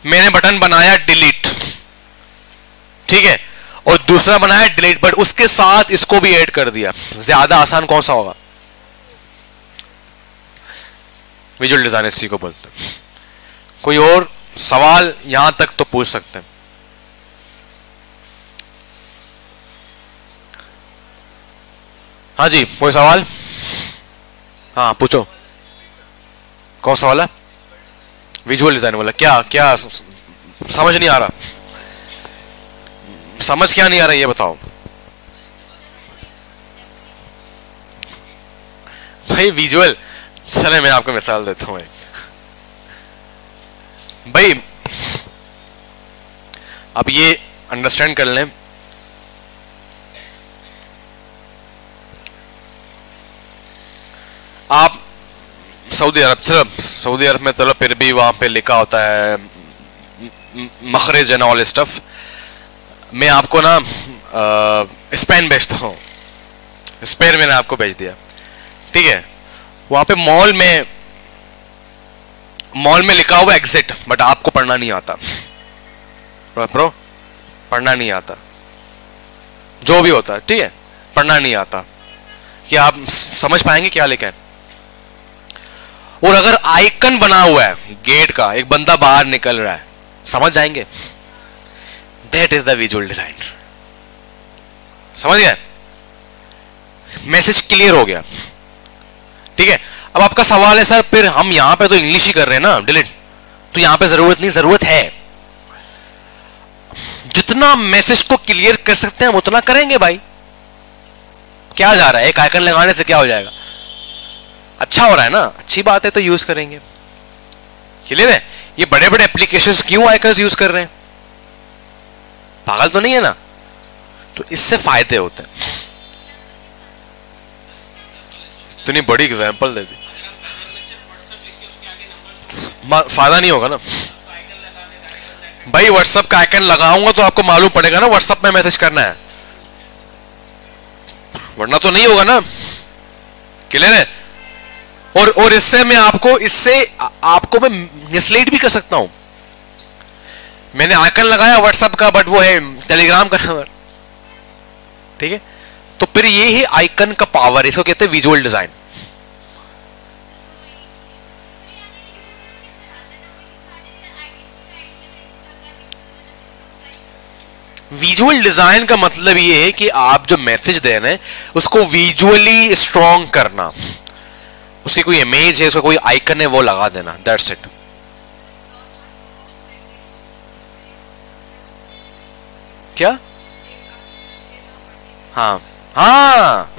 मैंने बटन बनाया डिलीट, ठीक है, और दूसरा बनाया डिलीट, बट उसके साथ इसको भी ऐड कर दिया। ज्यादा आसान कौन सा होगा? विजुअल डिजाइन इसी को बोलते हैं। कोई और सवाल यहां तक तो पूछ सकते हैं। हाँ जी, कोई सवाल? हाँ पूछो। कौन सा वाला? विजुअल डिजाइन वाला। क्या क्या समझ नहीं आ रहा? समझ क्या नहीं आ रहा ये बताओ भाई। विजुअल, चले मैं आपको मिसाल देता हूं भाई। अब ये अंडरस्टैंड कर लें, आप सऊदी अरब, सिर्फ सऊदी अरब में चलो फिर भी वहां पे लिखा होता है मखरज एंड ऑल स्टफ। मैं आपको ना स्पेन भेजता हूँ, स्पेन मैंने आपको भेज दिया, ठीक है। वहां पे मॉल में लिखा हुआ एग्जिट, बट आपको पढ़ना नहीं आता ब्रो, पढ़ना नहीं आता, जो भी होता है, ठीक है, पढ़ना नहीं आता कि आप समझ पाएंगे क्या लिखा है। और अगर आइकन बना हुआ है गेट का, एक बंदा बाहर निकल रहा है, समझ जाएंगे? That is the visual design. समझ गए? मैसेज क्लियर हो गया। ठीक है, अब आपका सवाल है सर फिर हम यहां पे तो इंग्लिश ही कर रहे हैं ना डिलीट, तो यहां पे जरूरत नहीं, जरूरत है। जितना मैसेज को क्लियर कर सकते हैं हम उतना करेंगे भाई, क्या जा रहा है, एक आइकन लगाने से क्या हो जाएगा, अच्छा हो रहा है ना, अच्छी बात है तो यूज करेंगे। क्लियर है, ये बड़े बड़े एप्लीकेशंस क्यों आइकन्स यूज कर रहे हैं, पागल तो नहीं है ना, तो इससे फायदे होते हैं। इतनी बड़ी एग्जांपल दे दी, फायदा नहीं होगा ना भाई। व्हाट्सएप का आइकन लगाऊंगा तो आपको मालूम पड़ेगा ना व्हाट्सएप में मैसेज करना है, वरना तो नहीं होगा ना। क्लियर है, और इससे मैं मिसलीड भी कर सकता हूं। मैंने आइकन लगाया व्हाट्सएप का बट वो है टेलीग्राम का नंबर। ठीक है, तो फिर ये है आइकन का पावर, इसको कहते हैं विजुअल डिजाइन। विजुअल डिजाइन का मतलब ये है कि आप जो मैसेज दे रहे हैं उसको विजुअली स्ट्रॉन्ग करना, उसकी कोई इमेज है, उसका कोई आइकन है, वो लगा देना, दैट्स इट। क्या? हाँ हाँ,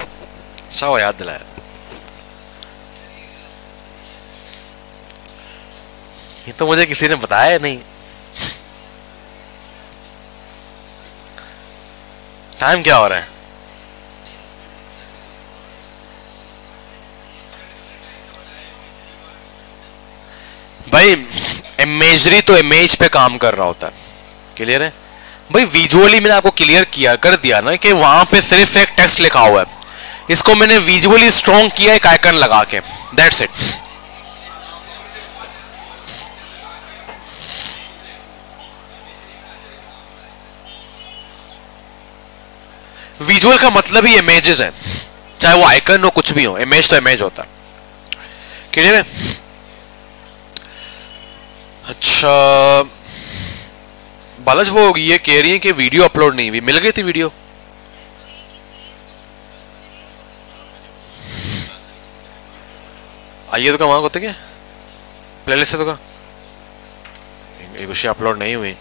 अच्छा वो याद दिलाया। ये तो मुझे किसी ने बताया नहीं। टाइम क्या हो रहा है? भाई इमेजरी तो इमेज पे काम कर रहा होता है। क्लियर है भाई, विजुअली मैंने आपको क्लियर किया कर दिया ना कि वहां पे सिर्फ एक टेक्स्ट लिखा हुआ है, इसको मैंने विजुअली स्ट्रॉन्ग किया एक आइकन लगा के, दैट्स इट। विजुअल का मतलब ही इमेजेस है, चाहे वो आइकन हो कुछ भी हो, इमेज तो इमेज होता है। क्लियर है? अच्छा बालज, वो ये कह रही है कि वीडियो अपलोड नहीं हुई, मिल गई थी वीडियो? आइए तो वहां होते क्या प्लेलिस्ट से तो का एक विषय अपलोड नहीं हुई।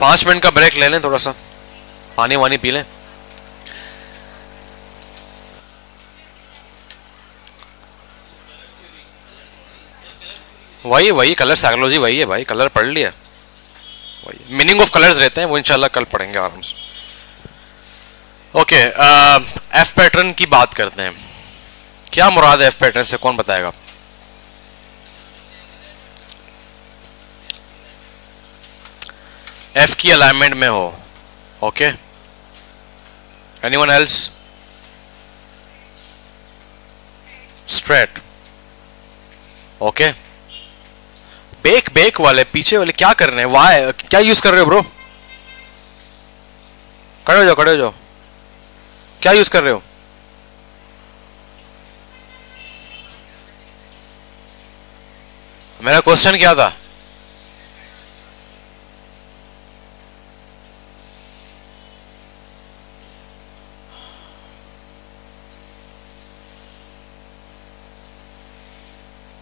पांच मिनट का ब्रेक ले लें, थोड़ा सा पानी वानी पी लें। वही कलर साइकोलॉजी वही है भाई, कलर पढ़ लिया, वही मीनिंग ऑफ कलर्स रहते हैं, वो इंशाल्लाह कल पढ़ेंगे आराम से। ओके, एफ पैटर्न की बात करते हैं। क्या मुराद है एफ पैटर्न से, कौन बताएगा? एफ की अलाइनमेंट में हो, okay, anyone else? Straight, okay. Back वाले पीछे वाले क्या कर रहे हैं, वाई क्या यूज कर रहे हो ब्रो? खड़े हो जाओ, क्या यूज कर रहे हो? मेरा क्वेश्चन क्या था?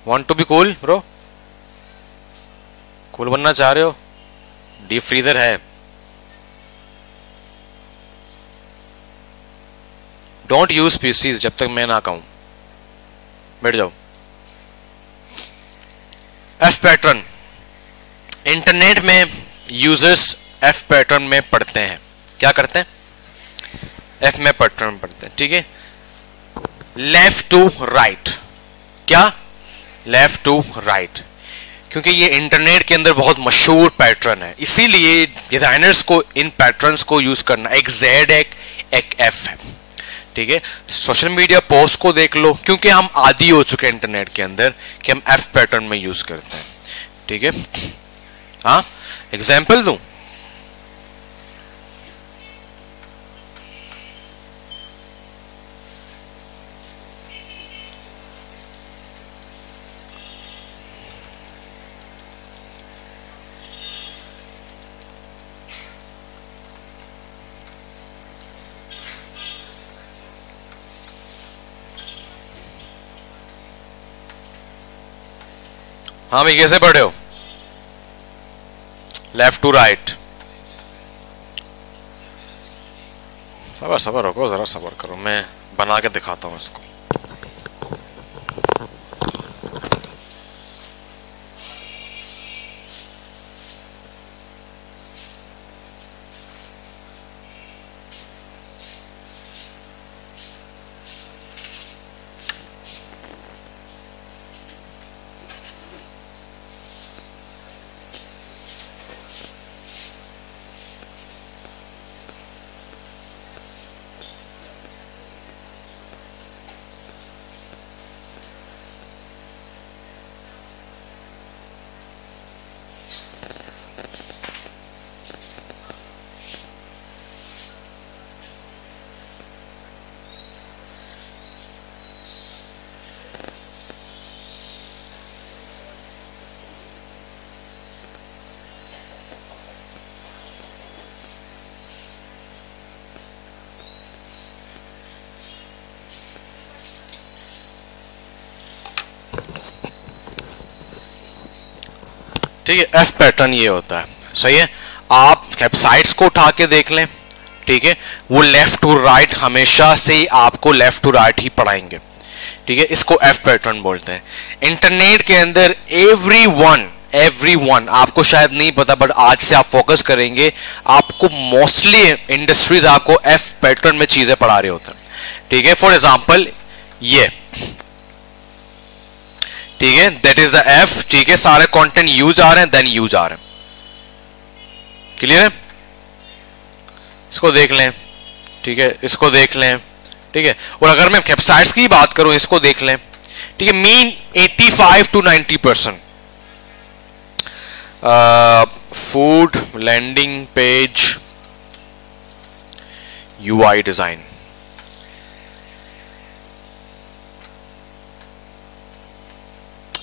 Want to be cool bro? Cool बनना चाह रहे हो? डीप फ्रीजर है, डोंट यूज पीसीज जब तक मैं ना कहूं, बैठ जाओ। एफ पैटर्न, इंटरनेट में यूजर्स एफ पैटर्न में पढ़ते हैं, क्या करते हैं? एफ में पैटर्न पढ़ते हैं, ठीक है। लेफ्ट टू राइट, क्या? लेफ्ट टू राइट, क्योंकि ये इंटरनेट के अंदर बहुत मशहूर पैटर्न है, इसीलिए डिजाइनर्स को इन पैटर्न्स को यूज करना। एक जेड एक एफ है, ठीक है। सोशल मीडिया पोस्ट को देख लो, क्योंकि हम आदी हो चुके हैं इंटरनेट के अंदर कि हम एफ पैटर्न में यूज करते हैं, ठीक है। हाँ, एग्जाम्पल दूं? हाँ भाई कैसे पढ़े हो? Left to right. सबर सबर रखो, जरा सबर करो, मैं बना के दिखाता हूँ इसको। ठीक है, एफ पैटर्न ये होता है, सही है। आप वेबसाइट्स को उठा के देख लें, ठीक है, वो लेफ्ट टू राइट हमेशा से ही आपको लेफ्ट टू राइट ही पढ़ाएंगे, ठीक है। इसको एफ पैटर्न बोलते हैं। इंटरनेट के अंदर एवरीवन आपको शायद नहीं पता, बट आज से आप फोकस करेंगे, आपको मोस्टली इंडस्ट्रीज आपको एफ पैटर्न में चीजें पढ़ा रहे होते हैं, ठीक है। फॉर एग्जाम्पल ये, ठीक है, दैट इज द एफ, ठीक है। सारे कंटेंट यूज आ रहे हैं, देन यूज आ रहे हैं, क्लियर है। इसको देख लें, ठीक है, इसको देख लें, ठीक है। और अगर मैं वेबसाइट्स की बात करूं, इसको देख लें, ठीक है। Mean 85 to 90% food landing page UI design,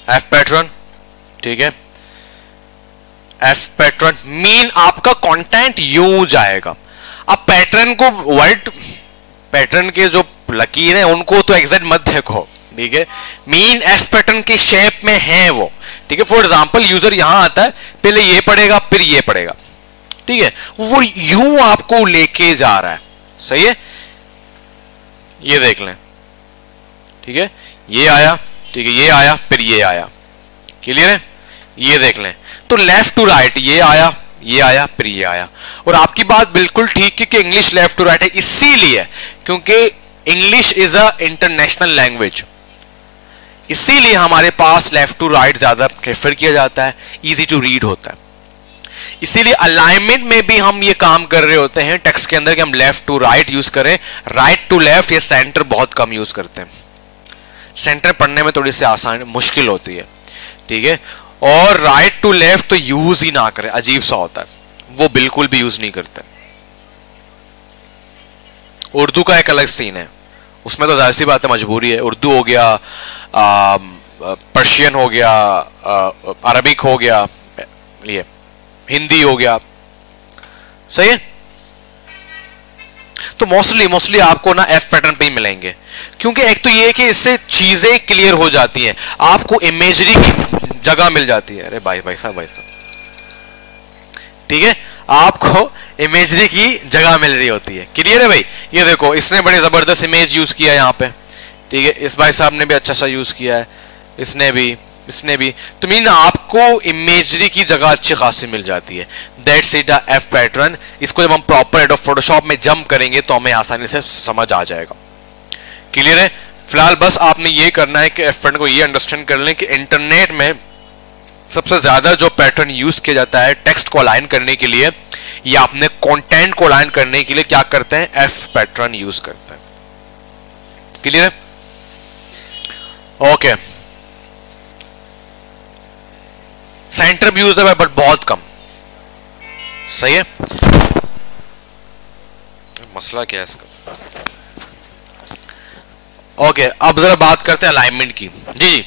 F pattern, ठीक है। एफ पैटर्न मीन आपका कंटेंट यूं जाएगा। अब पैटर्न को, वर्ड पैटर्न के जो लकीर है उनको तो एग्जैक्ट मत देखो, ठीक है। मीन एफ पैटर्न के शेप में है वो, ठीक है। फॉर एग्जांपल यूजर यहां आता है, पहले ये पढ़ेगा फिर ये पढ़ेगा, ठीक है। वो यूं आपको लेके जा रहा है, सही है। ये देख लें, ठीक है, ये आया, ठीक है, ये आया फिर ये आया, क्लियर है। ये देख लें, तो लेफ्ट टू राइट ये आया, ये आया फिर ये आया। और आपकी बात बिल्कुल ठीक है कि इंग्लिश लेफ्ट टू राइट है, इसीलिए क्योंकि English is a international language, इसीलिए हमारे पास लेफ्ट टू राइट ज्यादा प्रेफर किया जाता है, इजी टू रीड होता है। इसीलिए अलाइनमेंट में भी हम ये काम कर रहे होते हैं टेक्स्ट के अंदर कि हम लेफ्ट टू राइट यूज करें, राइट टू लेफ्ट या सेंटर बहुत कम यूज करते हैं। सेंटर पढ़ने में थोड़ी सी आसान मुश्किल होती है, ठीक है। और राइट टू लेफ्ट तो यूज ही ना करें, अजीब सा होता है, वो बिल्कुल भी यूज नहीं करते। उर्दू का एक अलग सीन है, उसमें तो जाहिर सी बात है मजबूरी है। उर्दू हो गया, पर्शियन हो गया, अरबिक हो गया, ये हिंदी हो गया, सही है। तो मोस्टली आपको ना एफ पैटर्न पे ही मिलेंगे, क्योंकि एक तो ये कि इससे चीजें क्लियर हो जाती हैं, आपको इमेजरी की जगह मिल जाती है। अरे भाई साहब, ठीक है, आपको इमेजरी की जगह मिल रही होती है, क्लियर है भाई। ये देखो, इसने बड़े जबरदस्त इमेज यूज किया यहाँ पे, ठीक है। इस भाई साहब ने भी अच्छा सा यूज किया है, इसने भी, तो मीन आपको इमेजरी की जगह अच्छी खासी मिल जाती है। That's it a F pattern. इसको जब हम प्रॉपर एडोब फोटोशॉप में जंप करेंगे तो हमें आसानी से समझ आ जाएगा, क्लियर है। फिलहाल बस आपने ये करना है कि एफ पैटर्न को ये अंडरस्टैंड कर लें कि इंटरनेट में सबसे ज्यादा जो पैटर्न यूज किया जाता है टेक्स्ट को अलाइन करने के लिए या अपने कंटेंट को अलाइन करने के लिए क्या करते हैं, एफ पैटर्न यूज करते हैं, क्लियर है। ओके, सेंटर भी यूज है बट बहुत कम, सही है। मसला क्या है इसका। ओके, अब जरा बात करते हैं अलाइनमेंट की। जी,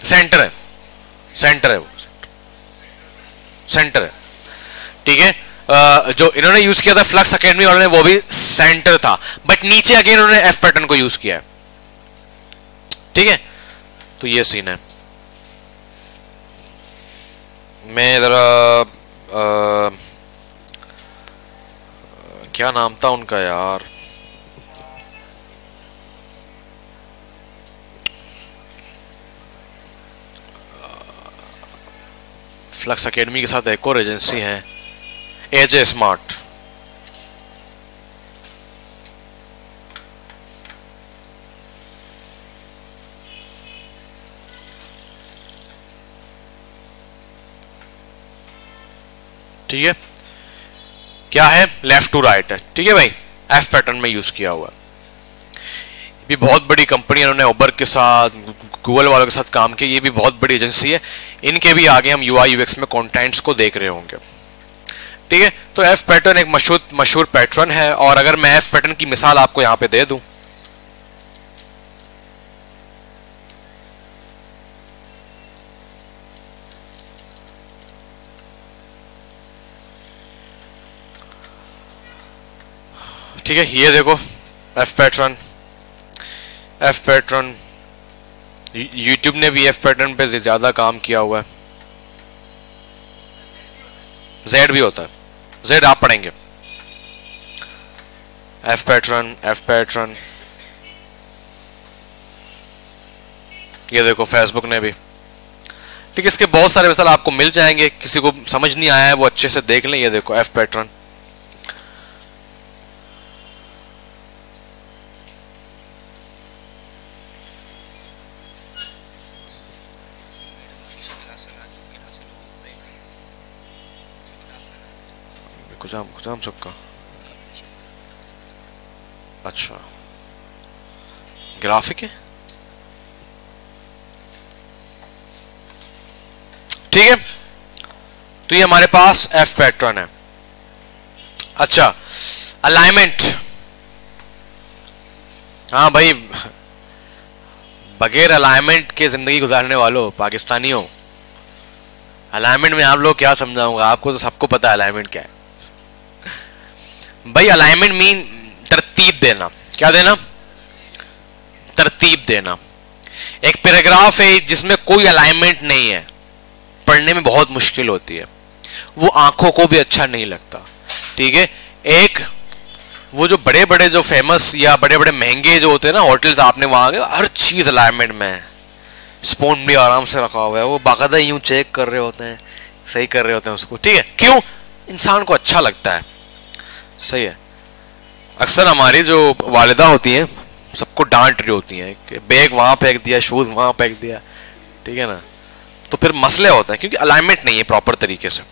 सेंटर है वो, सेंटर है, ठीक है। जो इन्होंने यूज किया था फ्लक्स एकेडमी वालों ने, वो भी सेंटर था, बट नीचे अगेन इन्होंने एफ पैटर्न को यूज किया है, ठीक है। तो ये सीन है। मैं जरा क्या नाम था उनका यार, फ्लक्स एकेडमी के साथ एक और एजेंसी है, एजे स्मार्ट। ठीक है, क्या है, लेफ्ट टू राइट है। ठीक है भाई, एफ पैटर्न में यूज किया हुआ। भी बहुत बड़ी कंपनी, इन्होंने उबर के साथ, गूगल वालों के साथ काम किया, ये भी बहुत बड़ी एजेंसी है। इनके भी आगे हम यूआई यूएक्स में कंटेंट्स को देख रहे होंगे। ठीक है, तो एफ पैटर्न एक मशहूर पैटर्न है। और अगर मैं एफ पैटर्न की मिसाल आपको यहां पे दे दूं, ठीक है, ये देखो एफ पैटर्न, यूट्यूब ने भी एफ पैटर्न पे ज्यादा काम किया हुआ है। जेड भी होता है, जेड आप पढ़ेंगे। एफ पैटर्न, ये देखो फेसबुक ने भी। ठीक है, इसके बहुत सारे मिसाल आपको मिल जाएंगे। किसी को समझ नहीं आया है वो अच्छे से देख लें। ये देखो एफ पैटर्न, कुछ सबका। अच्छा, ग्राफिक है, ठीक है। तो ये हमारे पास एफ पैटर्न है। अच्छा, अलाइनमेंट, हाँ भाई, बगैर अलाइनमेंट के जिंदगी गुजारने वालों पाकिस्तानियों, अलाइनमेंट में आप लोग क्या समझाऊंगा, आपको तो सबको पता है अलाइनमेंट क्या है भाई। अलाइनमेंट मीन तरतीब देना। क्या देना? तरतीब देना। एक पैराग्राफ है जिसमें कोई अलाइनमेंट नहीं है, पढ़ने में बहुत मुश्किल होती है, वो आंखों को भी अच्छा नहीं लगता। ठीक है, एक वो जो बड़े बड़े जो फेमस या बड़े बड़े महंगे जो होते हैं ना होटल्स, आपने वहां गए, हर चीज अलाइनमेंट में है, स्पून भी आराम से रखा हुआ है, वो बाकायदा यूं चेक कर रहे होते हैं, सही कर रहे होते हैं उसको। ठीक है, क्यों? इंसान को अच्छा लगता है। सही है। अक्सर हमारी जो वालिदा होती हैं सबको डांट रही होती हैं कि बैग वहां फेंक दिया, शूज वहां फेंक दिया। ठीक है ना, तो फिर मसले होते हैं क्योंकि अलाइनमेंट नहीं है प्रॉपर तरीके से।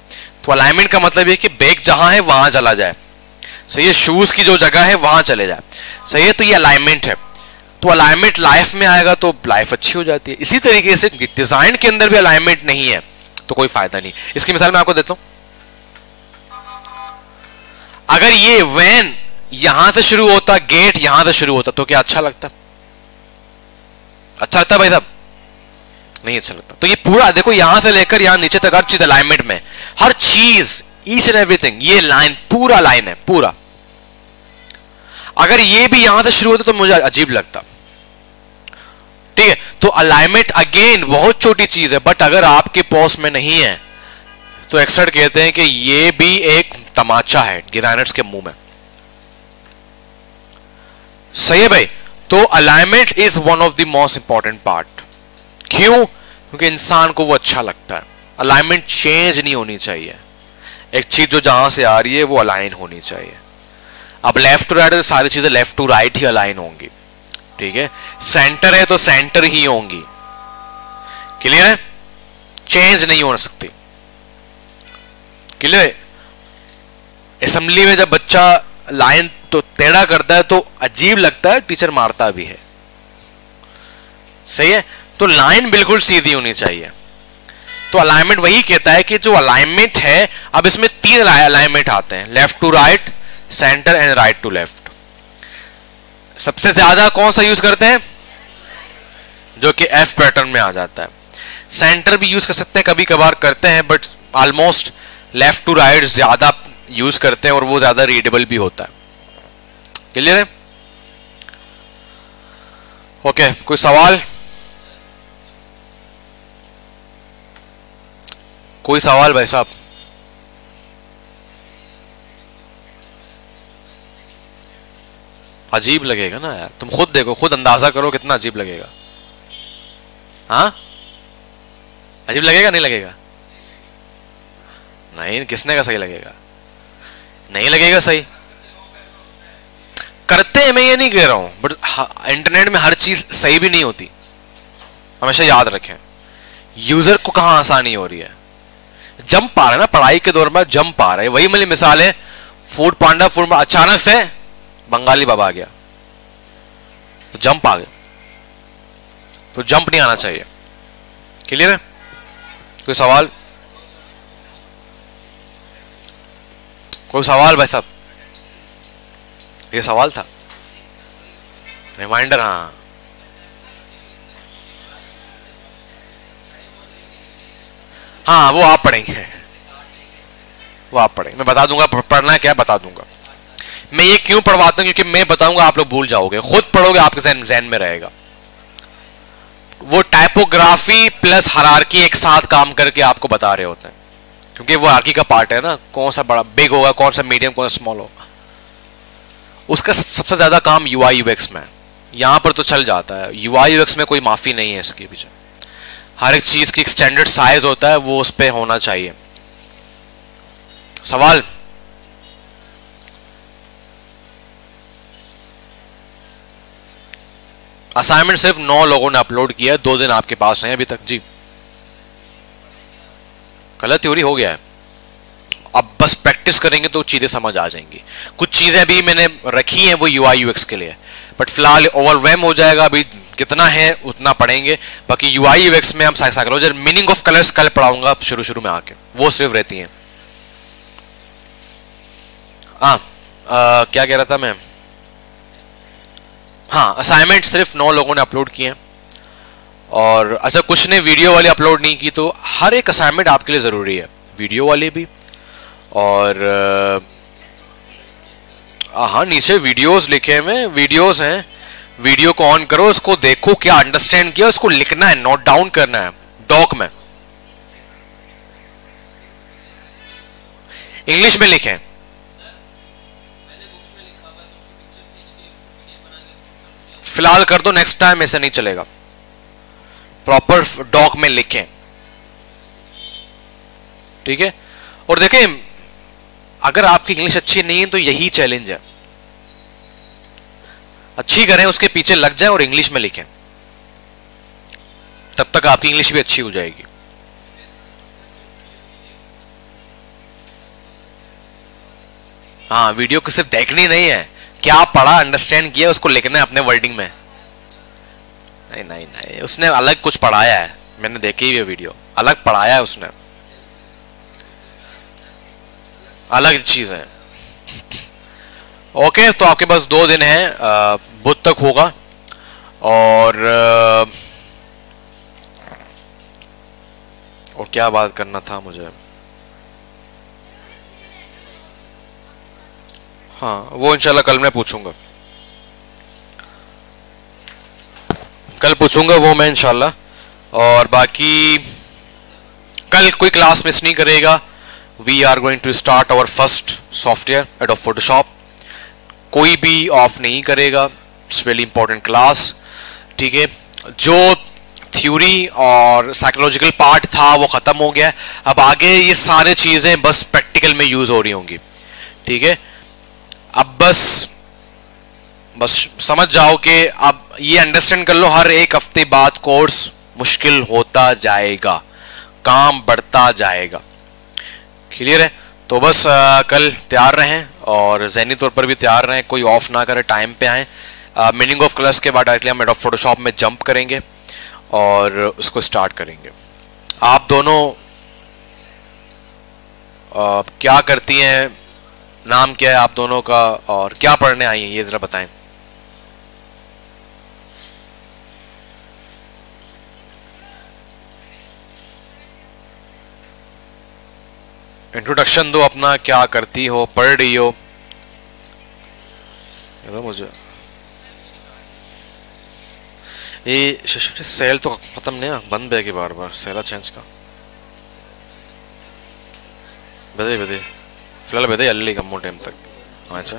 तो अलाइनमेंट का मतलब ये कि बैग जहां है वहां चला जाए। सही है, शूज की जो जगह है वहां चले जाए। सही है, तो ये अलाइनमेंट है। तो अलाइनमेंट लाइफ में आएगा तो लाइफ अच्छी हो जाती है। इसी तरीके से डिजाइन के अंदर भी अलाइनमेंट नहीं है तो कोई फायदा नहीं। इसकी मिसाल मैं आपको देता हूं। अगर ये वैन यहां से शुरू होता, गेट यहां से शुरू होता, तो क्या अच्छा लगता? अच्छा लगता भाई साहब? नहीं अच्छा लगता। तो ये पूरा देखो, यहां से लेकर यहां नीचे तक हर चीज अलाइनमेंट में, हर चीज, ईच एंड एवरीथिंग, ये लाइन पूरा लाइन है पूरा। अगर ये भी यहां से शुरू होता तो मुझे अजीब लगता। ठीक है, तो अलाइनमेंट अगेन बहुत छोटी चीज है, बट अगर आपके पोस्ट में नहीं है तो एक्सपर्ट कहते हैं कि ये भी एक तमाचा है डिजाइनर्स के मुंह में। सही है भाई। तो alignment is one of the most important part. क्यों? क्योंकि इंसान को वो अच्छा लगता है। अलाइनमेंट चेंज नहीं होनी चाहिए। एक चीज जो जहां से आ रही है वो अलाइन होनी चाहिए। अब लेफ्ट टू राइट है तो सारी चीजें लेफ्ट टू राइट ही अलाइन होंगी। ठीक है, सेंटर है तो सेंटर ही होंगी। क्लियर है? चेंज नहीं हो सकती। क्लियर? असेंबली में जब बच्चा लाइन तो टेढ़ा करता है तो अजीब लगता है, टीचर मारता भी है। सही है, तो लाइन बिल्कुल सीधी होनी चाहिए। तो अलाइनमेंट वही कहता है कि जो अलाइनमेंट है, अब इसमें 3 अलाइनमेंट आते हैं, left to right, centre and right to left. सबसे ज्यादा कौन सा यूज करते हैं? जो कि एफ पैटर्न में आ जाता है। सेंटर भी यूज कर सकते हैं, कभी कभार करते हैं, but almost left to right ज्यादा यूज करते हैं और वो ज्यादा रीडेबल भी होता है। क्लियर है? ओके, कोई सवाल? कोई सवाल भाई साहब? अजीब लगेगा ना यार, तुम खुद देखो, खुद अंदाजा करो कितना अजीब लगेगा। हाँ, अजीब लगेगा नहीं लगेगा? नहीं, किसने का सही लगेगा? नहीं लगेगा सही। करते हैं, मैं ये नहीं कह रहा हूं, बट इंटरनेट में हर चीज सही भी नहीं होती, हमेशा याद रखें। यूजर को कहां आसानी हो रही है, जंप आ रहा है ना, पढ़ाई के दौर में जंप आ रहा है। वही मेरी मिसाल है, फूड पांडा, फूड अचानक से बंगाली बाबा आ गया तो जंप आ गया, तो जंप नहीं आना चाहिए। क्लियर है? कोई सवाल? कोई सवाल भाई साहब? ये सवाल था, रिमाइंडर। हाँ, हाँ वो आप पढ़ेंगे, वो आप पढ़ेंगे, मैं बता दूंगा पढ़ना क्या बता दूंगा। मैं ये क्यों पढ़वाता हूं, क्योंकि मैं बताऊंगा आप लोग भूल जाओगे, खुद पढ़ोगे आपके जहन में रहेगा। वो टाइपोग्राफी प्लस हायरार्की एक साथ काम करके आपको बता रहे होते हैं, क्योंकि वो हायरार्की का पार्ट है ना, कौन सा बड़ा बिग होगा, कौन सा मीडियम, कौन सा स्मॉल होगा। उसका सबसे ज्यादा काम यूआई यूएक्स में है, यहां पर तो चल जाता है। यूआई यूएक्स में कोई माफी नहीं है इसके पीछे, हर एक चीज की एक स्टैंडर्ड साइज होता है, वो उस पर होना चाहिए। सवाल? असाइनमेंट सिर्फ 9 लोगों ने अपलोड किया, 2 दिन आपके पास हैं अभी तक। जी, कलर थ्योरी हो गया है, अब बस प्रैक्टिस करेंगे तो चीजें समझ आ जाएंगी। कुछ चीजें अभी मैंने रखी हैं वो यूआई यूएक्स के लिए, बट फिलहाल ओवरवेम हो जाएगा, अभी कितना है उतना पढ़ेंगे। बाकी यूआई यूएक्स में हम साइकोलॉजी, मीनिंग ऑफ कलर्स कल पढ़ाऊंगा शुरू में आके, वो सिर्फ रहती हैं। क्या कह रहा था मैं? हाँ, असाइनमेंट सिर्फ 9 लोगों ने अपलोड किए हैं, और अच्छा कुछ ने वीडियो वाली अपलोड नहीं की, तो हर एक असाइनमेंट आपके लिए ज़रूरी है, वीडियो वाली भी। और हाँ, नीचे वीडियोस लिखे हुए, वीडियोस हैं, वीडियो को ऑन करो, उसको देखो क्या अंडरस्टैंड किया, उसको लिखना है, नोट डाउन करना है डॉक में, इंग्लिश में लिखें। फिलहाल कर दो, नेक्स्ट टाइम ऐसे नहीं चलेगा, प्रॉपर डॉक में लिखें, ठीक है? और देखें, अगर आपकी इंग्लिश अच्छी नहीं है तो यही चैलेंज है, अच्छी करें, उसके पीछे लग जाए और इंग्लिश में लिखें, तब तक आपकी इंग्लिश भी अच्छी हो जाएगी। हाँ, वीडियो को सिर्फ देखनी नहीं है, क्या पढ़ा, अंडरस्टैंड किया, उसको लिखना है अपने वर्डिंग में। नहीं नहीं नहीं, उसने अलग कुछ पढ़ाया है, मैंने देखी हुई वीडियो, अलग पढ़ाया है उसने, अलग चीज है। ओके, तो आपके पास 2 दिन है, बुध तक होगा। और क्या बात करना था मुझे? हाँ, वो इंशाल्लाह कल मैं पूछूंगा, कल पूछूंगा वो मैं इंशाल्लाह। और बाकी कल कोई क्लास मिस नहीं करेगा। We are going to start our first software Adobe Photoshop, कोई भी ऑफ नहीं करेगा, इट्स वेरी इंपॉर्टेंट क्लास, ठीक है? जो थ्योरी और साइकोलॉजिकल पार्ट था वो खत्म हो गया है, अब आगे ये सारे चीजें बस प्रैक्टिकल में यूज हो रही होंगी, ठीक है? अब बस समझ जाओ कि अब ये अंडरस्टैंड कर लो, हर एक हफ्ते बाद कोर्स मुश्किल होता जाएगा, काम बढ़ता जाएगा। क्लियर है? तो बस कल तैयार रहें और ज़हनी तौर पर भी तैयार रहें, कोई ऑफ ना करें, टाइम पे आएँ। मीनिंग ऑफ कलर्स के बाद डायरेक्टली हम एडोब फोटोशॉप में जंप करेंगे और उसको स्टार्ट करेंगे। आप दोनों क्या करती हैं, नाम क्या है आप दोनों का, और क्या पढ़ने आई हैं ये ज़रा बताएं। इंट्रोडक्शन दो अपना, क्या करती हो, पढ़ रही हो, मुझे ये सेल तो खत्म नहीं है, बंद है कि बार बार सेला चेंज का। बदे फिलहाल बदे अल्ली कम टाइम तक अच्छा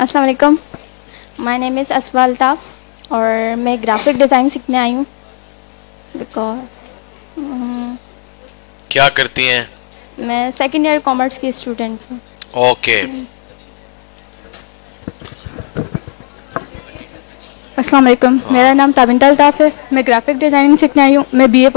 अस्सलाम वालेकुम, माय नेम इज़ असफा अल्ताफ़ और मैं ग्राफिक डिज़ाइन सीखने आई हूँ बिकॉज क्या करती हैं? मैं सेकेंड ईयर कॉमर्स की स्टूडेंट हूँ। ओके अस्सलाम वालेकुम, मेरा नाम ताबिंता अल्ताफ़ है, मैं ग्राफिक डिज़ाइनिंग सीखने आई हूँ। मैं बीए